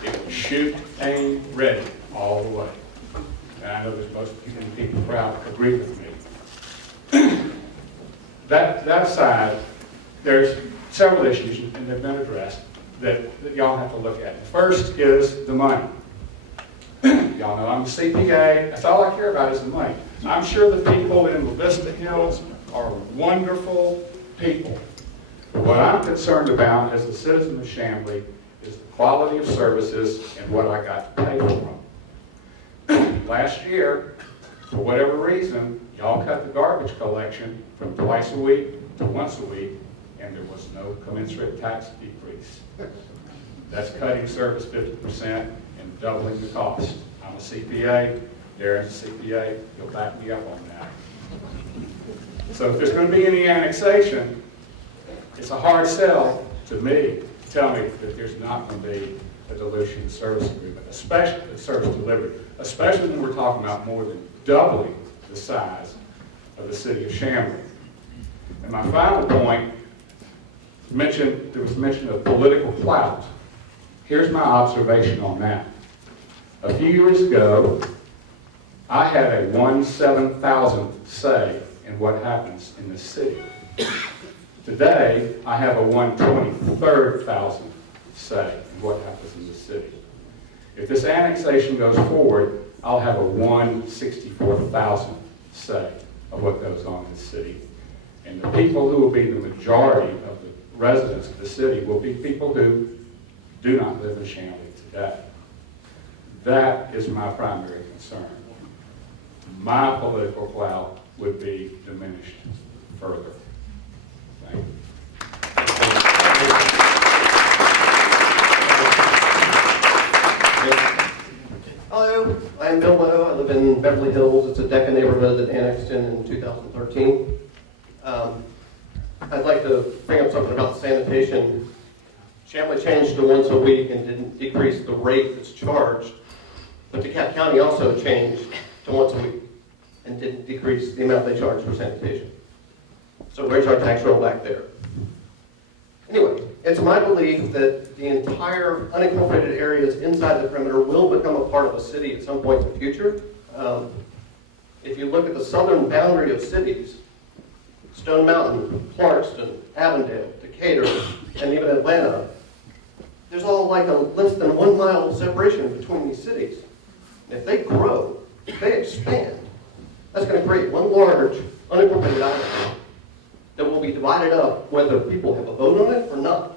it was shoot, aim, ready, all the way. And I know that most people proud agree with me. That aside, there's several issues, and they've been addressed, that y'all have to look at. The first is the money. Y'all know I'm a CPA. That's all I care about is the money. I'm sure the people in La Vista Hills are wonderful people. What I'm concerned about as a citizen of Chamblee is the quality of services and what I got to pay for them. Last year, for whatever reason, y'all cut the garbage collection from twice a week to once a week, and and there was no commensurate tax decrease. That's cutting service 50% and doubling the cost. I'm a CPA, Darren's a CPA, he'll back me up on that. So if there's going to be any annexation, it's a hard sell to me to tell me that there's not going to be a dilution service agreement, especially service delivery, especially when we're talking about more than doubling the size of the city of Chamblee. And my final point, there was mention of political clout. Here's my observation on that. A few years ago, I had a 1/7,000th say in what happens in the city. Today, I have a 1/23,000th say in what happens in the city. If this annexation goes forward, I'll have a 1/64,000th say of what goes on in the city. And the people who will be the majority of the residents of the city will be people who do not live in Chamblee today. That is my primary concern. My political clout would be diminished further. Thank you. Hello, I'm Bill Lowe. I live in Beverly Hills. It's a Decca neighborhood that annexed in 2013. I'd like to bring up something about the sanitation. Chamblee changed to once a week and didn't decrease the rate that's charged, but DeKalb County also changed to once a week and didn't decrease the amount they charge for sanitation. So where's our tax rollback there? Anyway, it's my belief that the entire unincorporated areas inside the perimeter will become a part of a city at some point in the future. If you look at the southern boundary of cities, Stone Mountain, Clarkston, Avondale, Decatur, and even Atlanta, there's all like a less than 1 mile separation between these cities. And if they grow, if they expand, that's going to create one large unincorporated island that will be divided up whether people have a vote on it or not.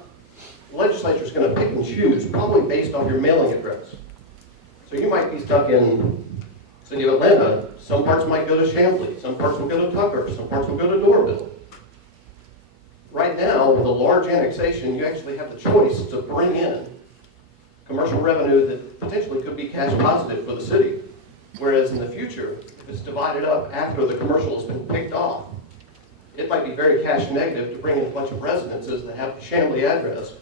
The legislature is going to pick and choose, probably based on your mailing address. So you might be stuck in City of Atlanta. Some parts might go to Chamblee, some parts will go to Tucker, some parts will go to Doraville. Right now, with a large annexation, you actually have the choice to bring in commercial revenue that potentially could be cash positive for the city. Whereas in the future, if it's divided up after the commercial has been picked off, it might be very cash negative to bring in a bunch of residences that have the Chamblee address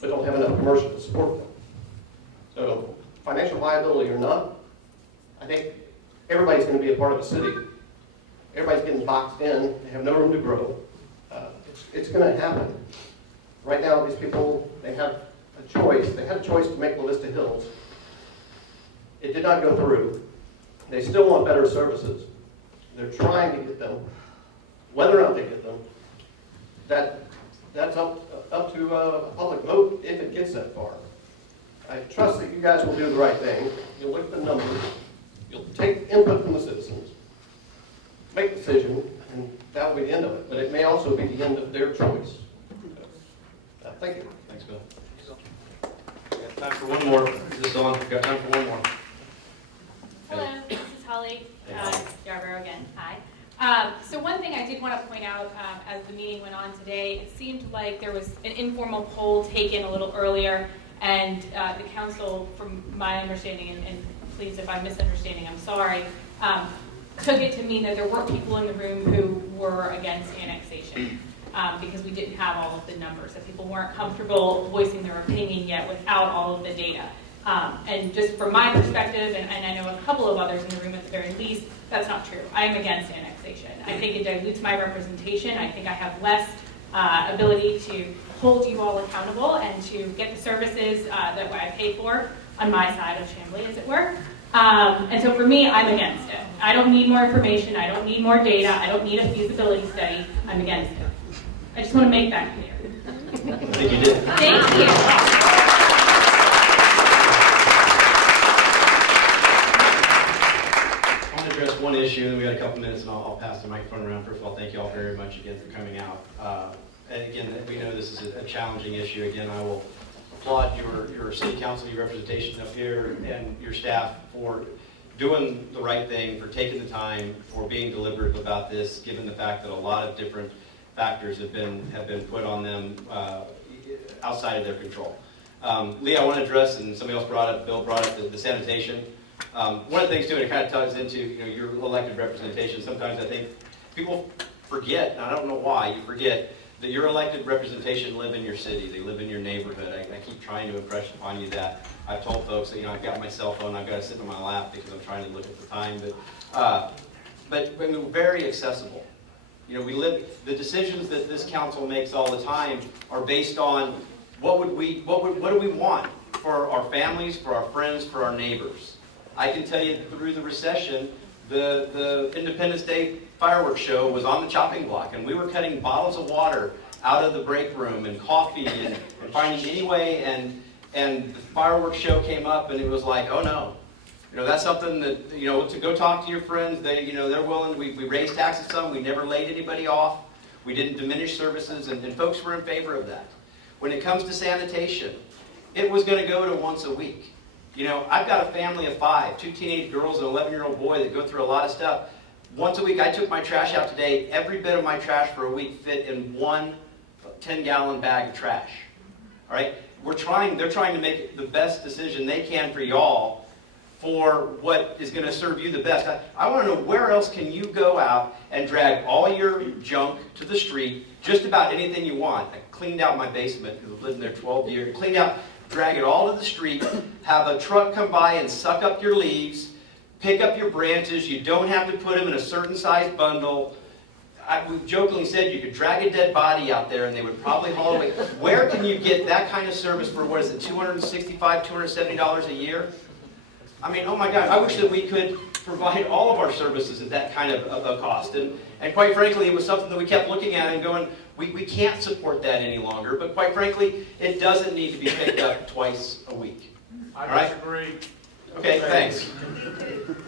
but don't have enough commercial to support them. So financial viability or not, I think everybody's going to be a part of a city. Everybody's getting boxed in. They have no room to grow. It's going to happen. Right now, these people, they have a choice. They had a choice to make La Vista Hills. It did not go through. They still want better services. They're trying to get them. Whether or not they get them, that's up to a public vote if it gets that far. I trust that you guys will do the right thing. You'll look at the numbers. You'll take input from the citizens, make a decision, and that will be the end of it. But it may also be the end of their choice. Thank you. Thanks, Bill. We got time for one more. Is this on? We've got time for one more. Hello, this is Holly Yarborough again. Hi. So one thing I did want to point out as the meeting went on today, it seemed like there was an informal poll taken a little earlier, and the council, from my understanding, and please if I'm misunderstanding, I'm sorry, took it to mean that there were people in the room who were against annexation because we didn't have all of the numbers, that people weren't comfortable voicing their opinion yet without all of the data. And just from my perspective, and I know a couple of others in the room at the very least, that's not true. I am against annexation. I think it dilutes my representation. I think I have less ability to hold you all accountable and to get the services that I pay for on my side of Chamblee, as it were. And so for me, I'm against it. I don't need more information. I don't need more data. I don't need a feasibility study. I'm against it. I just want to make that clear. I think you did. Thank you. Address one issue, and we got a couple minutes, and I'll pass the microphone around. First of all, thank you all very much again for coming out. And again, we know this is a challenging issue. Again, I will applaud your city council, your representation up here, and your staff for doing the right thing, for taking the time, for being deliberative about this, given the fact that a lot of different factors have been put on them outside of their control. Lee, I want to address, and somebody else brought up, Bill brought up the sanitation. One of the things too, and it kind of ties into your elected representation. Sometimes I think people forget, and I don't know why you forget, that your elected representation live in your city, they live in your neighborhood. I keep trying to impress upon you that. I've told folks that I've got my cell phone, I've got to sit on my lap because I'm trying to look at the time. But we're very accessible. We live. The decisions that this council makes all the time are based on what do we want for our families, for our friends, for our neighbors. I can tell you through the recession, the Independence Day fireworks show was on the chopping block, and we were cutting bottles of water out of the break room and coffee and finding any way, and the fireworks show came up, and it was like, oh no. That's something that, to go talk to your friends, they're willing. We raised taxes some, we never laid anybody off, we didn't diminish services, and folks were in favor of that. When it comes to sanitation, it was going to go to once a week. I've got a family of 5, 2 teenage girls and an 11-year-old boy that go through a lot of stuff. Once a week, I took my trash out today. Every bit of my trash for a week fit in one 10-gallon bag of trash. All right? They're trying to make the best decision they can for y'all for what is going to serve you the best. I want to know, where else can you go out and drag all your junk to the street, just about anything you want. I cleaned out my basement, because I've lived in there 12 years. Cleaned out, drag it all to the street, have a truck come by and suck up your leaves, pick up your branches. You don't have to put them in a certain size bundle. We jokingly said you could drag a dead body out there and they would probably haul away. Where can you get that kind of service for, what is it, $265, $270 a year? I mean, oh my God, I wish that we could provide all of our services at that kind of a cost. And quite frankly, it was something that we kept looking at and going, we can't support that any longer. But quite frankly, it doesn't need to be picked up twice a week. I disagree. Okay, thanks.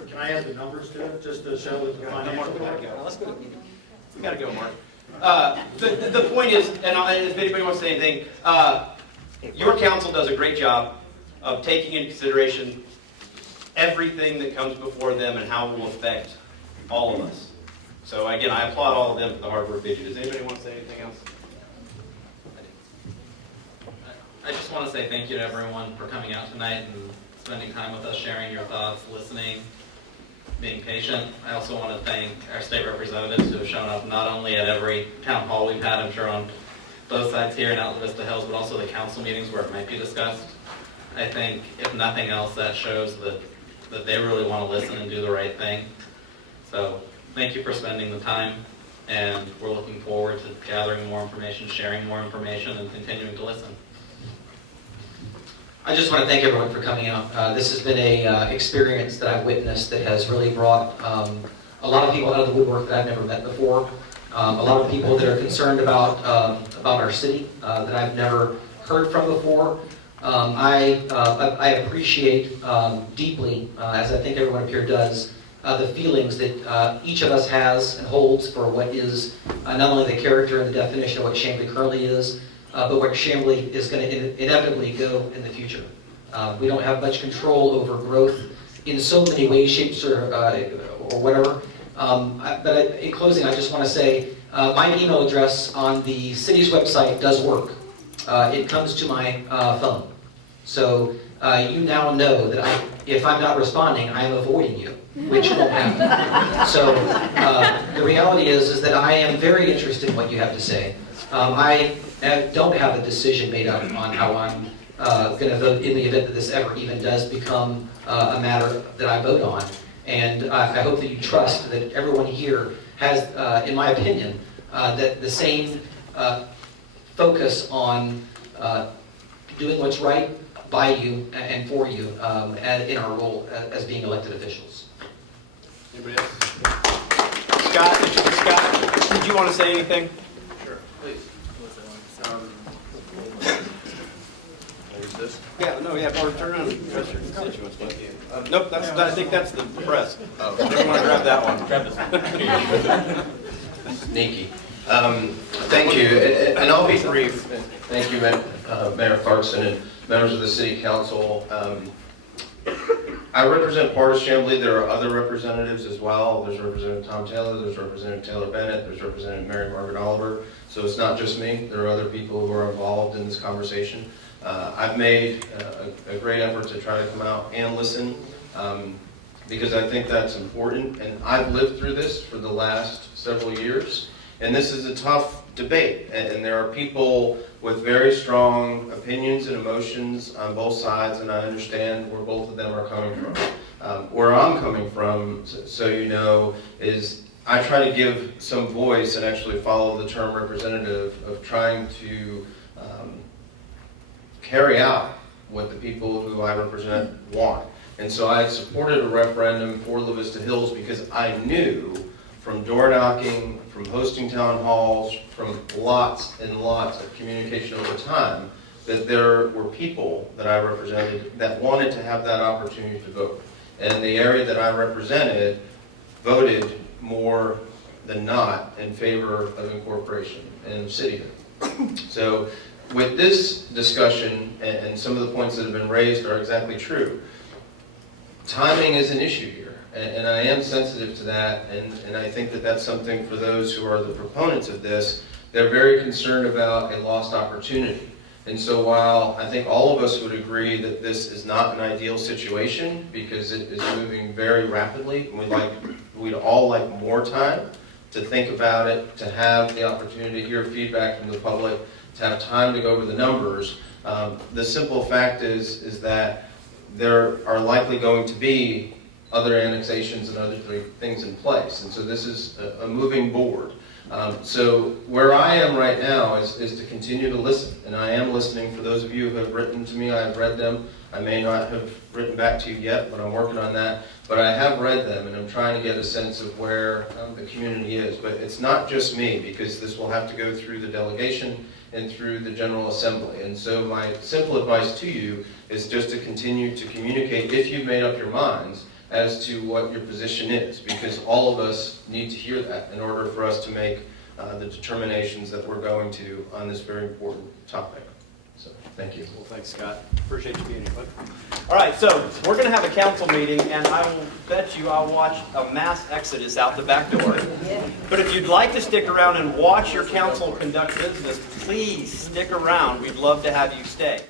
Can I add the numbers to it, just to show that the financial? Let's go. We gotta go, Mark. The point is, and if anybody wants to say anything, your council does a great job of taking into consideration everything that comes before them and how it will affect all of us. So again, I applaud all of them for the hard work they do. Does anybody want to say anything else? I just want to say thank you to everyone for coming out tonight and spending time with us, sharing your thoughts, listening, being patient. I also want to thank our state representatives who have shown up not only at every town hall we've had, I'm sure on both sides here in Alta Vista Hills, but also the council meetings where it might be discussed. I think, if nothing else, that shows that they really want to listen and do the right thing. So thank you for spending the time, and we're looking forward to gathering more information, sharing more information, and continuing to listen. I just want to thank everyone for coming out. This has been a experience that I've witnessed that has really brought a lot of people out of the woodwork that I've never met before. A lot of people that are concerned about our city that I've never heard from before. I appreciate deeply, as I think everyone up here does, the feelings that each of us has and holds for what is not only the character and the definition of what Chamblee currently is, but where Chamblee is going to inevitably go in the future. We don't have much control over growth in so many ways, shapes, or whatever. But in closing, I just want to say my email address on the city's website does work. It comes to my phone. So you now know that if I'm not responding, I am avoiding you, which won't happen. So the reality is that I am very interested in what you have to say. I don't have a decision made up on how I'm going to vote in the event that this ever even does become a matter that I vote on. And I hope that you trust that everyone here has, in my opinion, that the same focus on doing what's right by you and for you in our role as being elected officials. Anybody else? Scott, did you want to say anything? Sure, please. This? Yeah, no, yeah, or turn around and address your constituents. Nope, I think that's the press. Oh, you want to grab that one. Grab this one. Sneaky. Thank you, and I'll be brief. Thank you, Mayor Clarkson and members of the City Council. I represent part of Chamblee. There are other representatives as well. There's Representative Tom Taylor, there's Representative Taylor Bennett, there's Representative Mary Margaret Oliver. So it's not just me. There are other people who are involved in this conversation. I've made a great effort to try to come out and listen because I think that's important. And I've lived through this for the last several years. And this is a tough debate. And there are people with very strong opinions and emotions on both sides, and I understand where both of them are coming from. Where I'm coming from, so you know, is I try to give some voice and actually follow the term representative of trying to carry out what the people who I represent want. And so I supported a referendum for La Vista Hills because I knew from door knocking, from hosting town halls, from lots and lots of communication over time, that there were people that I represented that wanted to have that opportunity to vote. And the area that I represented voted more than not in favor of incorporation and cityhood. So with this discussion, and some of the points that have been raised are exactly true, timing is an issue here. And I am sensitive to that, and I think that that's something for those who are the proponents of this. They're very concerned about a lost opportunity. And so while I think all of us would agree that this is not an ideal situation because it is moving very rapidly, and we'd all like more time to think about it, to have the opportunity to hear feedback from the public, to have time to go over the numbers. The simple fact is that there are likely going to be other annexations and other things in place. And so this is a moving board. So where I am right now is to continue to listen. And I am listening. For those of you who have written to me, I have read them. I may not have written back to you yet, but I'm working on that. But I have read them, and I'm trying to get a sense of where the community is. But it's not just me, because this will have to go through the delegation and through the General Assembly. And so my simple advice to you is just to continue to communicate, if you've made up your minds, as to what your position is, because all of us need to hear that in order for us to make the determinations that we're going to on this very important topic. So, thank you. Well, thanks, Scott. Appreciate you being here. All right, so we're going to have a council meeting, and I will bet you I'll watch a mass exodus out the back door. But if you'd like to stick around and watch your council conduct business, please stick around. We'd love to have you stay.